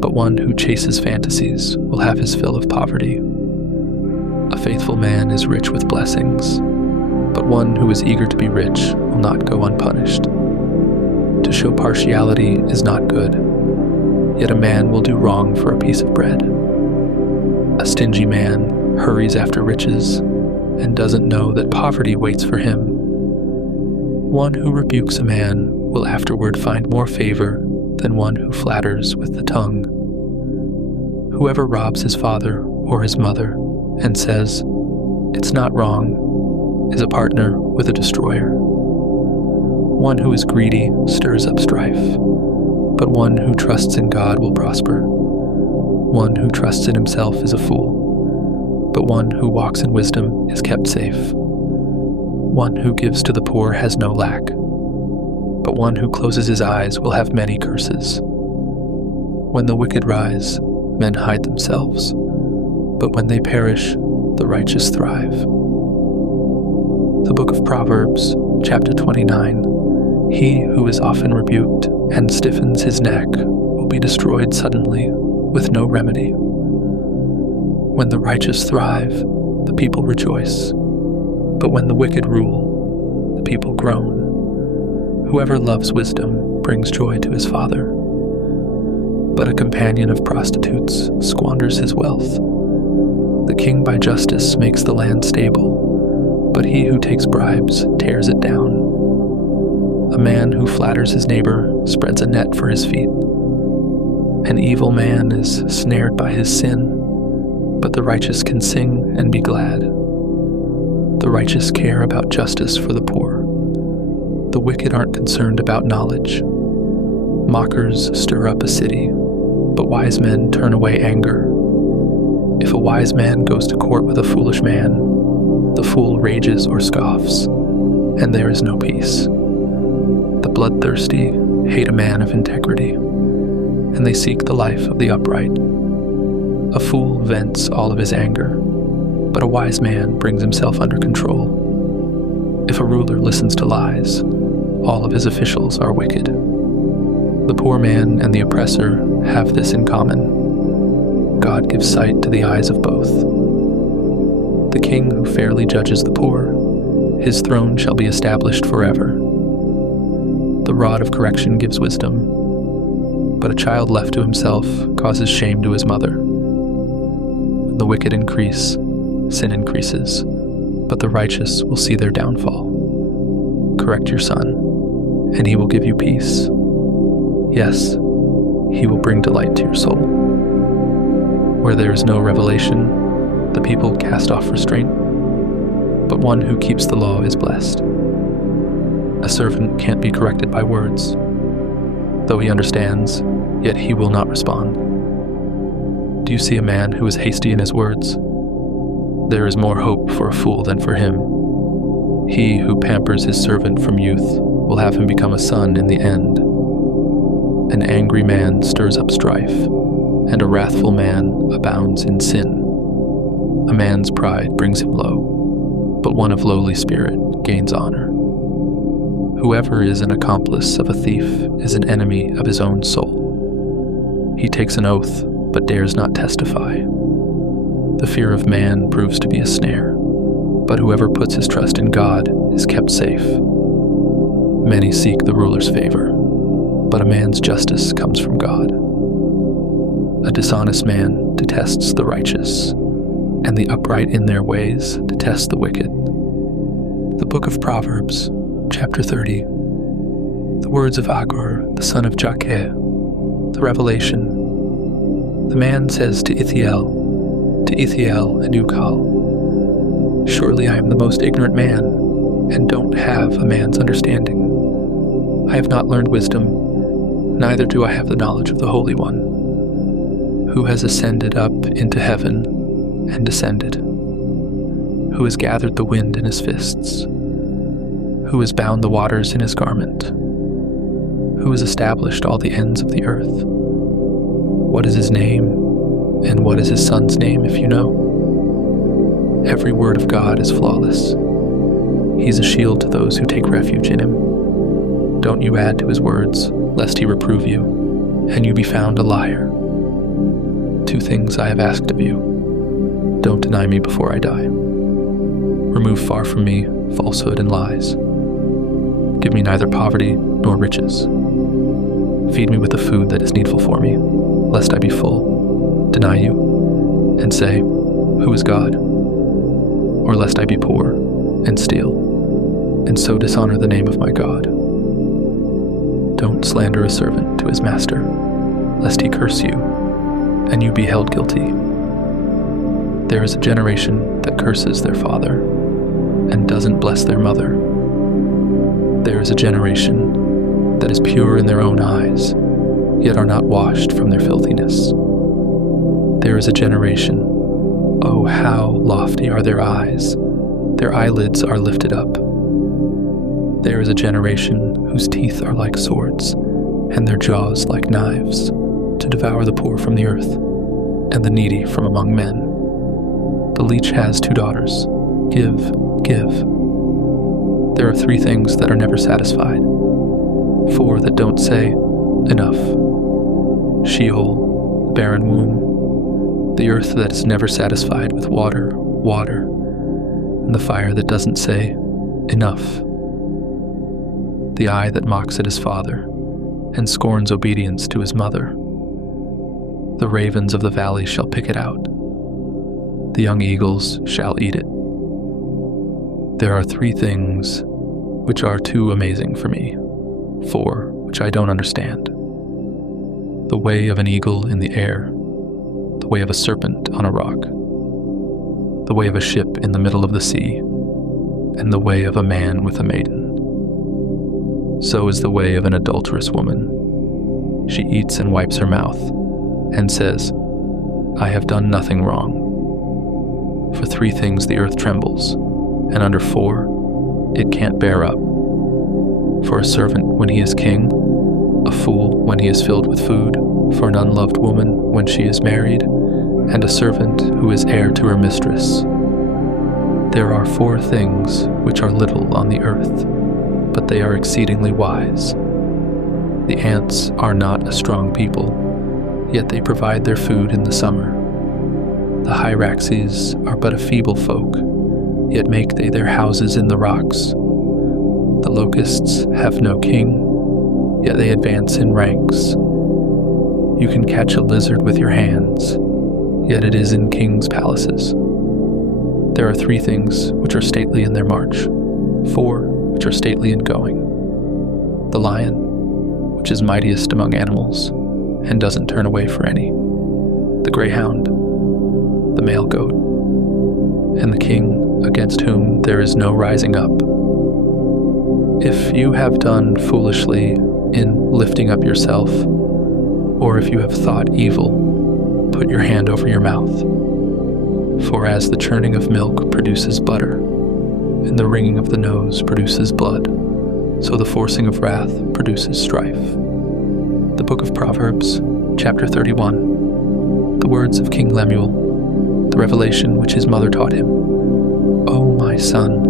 but one who chases fantasies will have his fill of poverty. A faithful man is rich with blessings, but one who is eager to be rich will not go unpunished. To show partiality is not good, yet a man will do wrong for a piece of bread. A stingy man hurries after riches and doesn't know that poverty waits for him. One who rebukes a man will afterward find more favor than one who flatters with the tongue. Whoever robs his father or his mother and says, "It's not wrong," is a partner with a destroyer. One who is greedy stirs up strife, but one who trusts in God will prosper. One who trusts in himself is a fool, but one who walks in wisdom is kept safe. One who gives to the poor has no lack, but one who closes his eyes will have many curses. When the wicked rise, men hide themselves, but when they perish, the righteous thrive. The Book of Proverbs, chapter 29. He who is often rebuked and stiffens his neck will be destroyed suddenly, with no remedy. When the righteous thrive, the people rejoice, but when the wicked rule, the people groan. Whoever loves wisdom brings joy to his father, but a companion of prostitutes squanders his wealth. The king by justice makes the land stable, but he who takes bribes tears it down. A man who flatters his neighbor spreads a net for his feet. An evil man is snared by his sin, but the righteous can sing and be glad. The righteous care about justice for the poor. The wicked aren't concerned about knowledge. Mockers stir up a city, but wise men turn away anger. If a wise man goes to court with a foolish man, the fool rages or scoffs, and there is no peace. The bloodthirsty hate a man of integrity, and they seek the life of the upright. A fool vents all of his anger, but a wise man brings himself under control. If a ruler listens to lies, all of his officials are wicked. The poor man and the oppressor have this in common. God gives sight to the eyes of both. The king who fairly judges the poor, his throne shall be established forever. The rod of correction gives wisdom, but a child left to himself causes shame to his mother. When the wicked increase, sin increases, but the righteous will see their downfall. Correct your son, and he will give you peace. Yes, he will bring delight to your soul. Where there is no revelation, the people cast off restraint, but one who keeps the law is blessed. A servant can't be corrected by words. Though he understands, yet he will not respond. Do you see a man who is hasty in his words? There is more hope for a fool than for him. He who pampers his servant from youth will have him become a son in the end. An angry man stirs up strife, and a wrathful man abounds in sin. A man's pride brings him low, but one of lowly spirit gains honor. Whoever is an accomplice of a thief is an enemy of his own soul. He takes an oath, but dares not testify. The fear of man proves to be a snare, but whoever puts his trust in God is kept safe. Many seek the ruler's favor, but a man's justice comes from God. A dishonest man detests the righteous, and the upright in their ways detest the wicked. The Book of Proverbs, chapter 30. The words of Agur, the son of Jakeh. The revelation. The man says to Ithiel and Ukal, surely I am the most ignorant man, and don't have a man's understanding. I have not learned wisdom, neither do I have the knowledge of the Holy One, who has ascended up into heaven and descended, who has gathered the wind in his fists, who has bound the waters in his garment, who has established all the ends of the earth. What is his name, and what is his son's name, if you know? Every word of God is flawless. He's a shield to those who take refuge in him. Don't you add to his words, lest he reprove you, and you be found a liar. 2 things I have asked of you. Don't deny me before I die. Remove far from me falsehood and lies. Give me neither poverty nor riches. Feed me with the food that is needful for me, lest I be full, deny you, and say, who is God? Or lest I be poor, and steal, and so dishonor the name of my God. Don't slander a servant to his master, lest he curse you, and you be held guilty. There is a generation that curses their father, and doesn't bless their mother. There is a generation that is pure in their own eyes, yet are not washed from their filthiness. There is a generation, oh how lofty are their eyes, their eyelids are lifted up. There is a generation whose teeth are like swords, and their jaws like knives, to devour the poor from the earth, and the needy from among men. The leech has 2 daughters. Give, give. There are 3 things that are never satisfied, 4 that don't say, enough. Sheol, the barren womb, the earth that is never satisfied with water, and the fire that doesn't say, enough. The eye that mocks at his father, and scorns obedience to his mother. The ravens of the valley shall pick it out. The young eagles shall eat it. There are 3 things which are too amazing for me, 4 which I don't understand. The way of an eagle in the air, the way of a serpent on a rock, the way of a ship in the middle of the sea, and the way of a man with a maiden. So is the way of an adulterous woman. She eats and wipes her mouth, and says, I have done nothing wrong. For 3 things the earth trembles, and under 4 it can't bear up. For a servant when he is king, a fool when he is filled with food, for an unloved woman when she is married, and a servant who is heir to her mistress. There are 4 things which are little on the earth, but they are exceedingly wise. The ants are not a strong people, yet they provide their food in the summer. The hyraxes are but a feeble folk, yet make they their houses in the rocks. The locusts have no king, yet they advance in ranks. You can catch a lizard with your hands, yet it is in kings' palaces. There are 3 things which are stately in their march, 4 which are stately in going. The lion, which is mightiest among animals, and doesn't turn away for any. The greyhound, the male goat, and the king against whom there is no rising up. If you have done foolishly in lifting up yourself, or if you have thought evil, put your hand over your mouth. For as the churning of milk produces butter, and the wringing of the nose produces blood, so the forcing of wrath produces strife. The Book of Proverbs, chapter 31. The words of King Lemuel, the revelation which his mother taught him. O my son,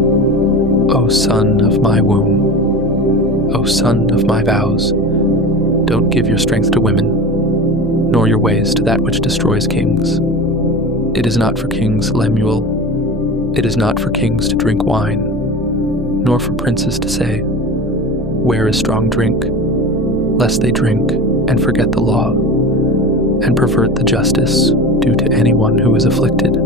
O son of my womb, O son of my vows, don't give your strength to women, nor your ways to that which destroys kings. It is not for kings, Lemuel, it is not for kings to drink wine, nor for princes to say, where is strong drink, lest they drink and forget the law, and pervert the justice due to anyone who is afflicted,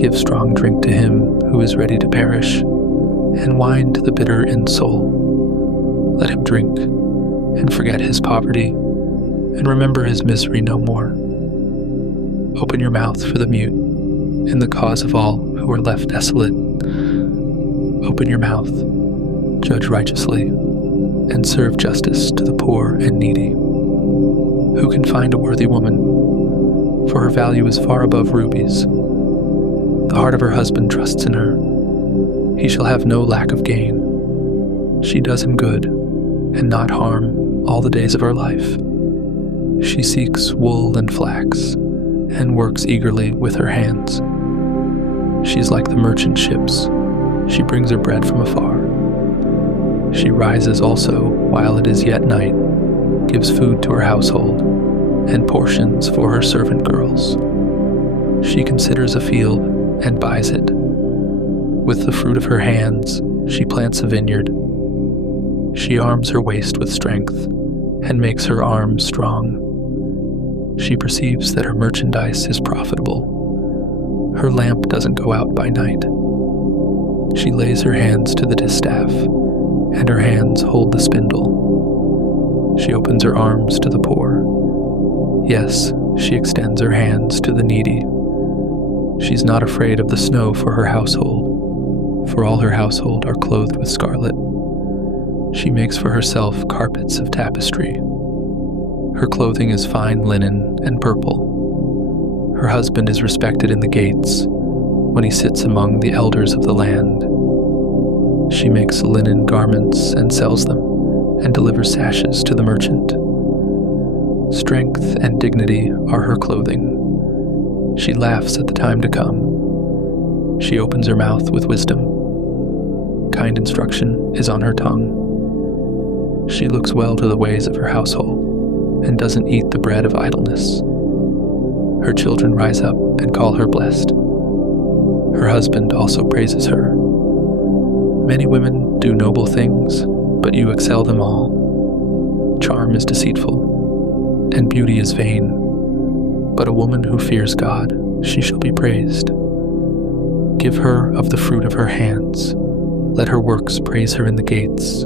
Give strong drink to him who is ready to perish, and wine to the bitter in soul. Let him drink, and forget his poverty, and remember his misery no more. Open your mouth for the mute, in the cause of all who are left desolate. Open your mouth, judge righteously, and serve justice to the poor and needy. Who can find a worthy woman? For her value is far above rubies. The heart of her husband trusts in her. He shall have no lack of gain. She does him good, and not harm, all the days of her life. She seeks wool and flax, and works eagerly with her hands. She is like the merchant ships. She brings her bread from afar. She rises also while it is yet night, gives food to her household, and portions for her servant girls. She considers a field and buys it. With the fruit of her hands, she plants a vineyard. She arms her waist with strength and makes her arms strong. She perceives that her merchandise is profitable. Her lamp doesn't go out by night. She lays her hands to the distaff, and her hands hold the spindle. She opens her arms to the poor. Yes, she extends her hands to the needy. She's not afraid of the snow for her household, for all her household are clothed with scarlet. She makes for herself carpets of tapestry. Her clothing is fine linen and purple. Her husband is respected in the gates, when he sits among the elders of the land. She makes linen garments and sells them, and delivers sashes to the merchant. Strength and dignity are her clothing. She laughs at the time to come. She opens her mouth with wisdom. Kind instruction is on her tongue. She looks well to the ways of her household, and doesn't eat the bread of idleness. Her children rise up and call her blessed. Her husband also praises her. Many women do noble things, but you excel them all. Charm is deceitful, and beauty is vain. But a woman who fears God, she shall be praised. Give her of the fruit of her hands. Let her works praise her in the gates.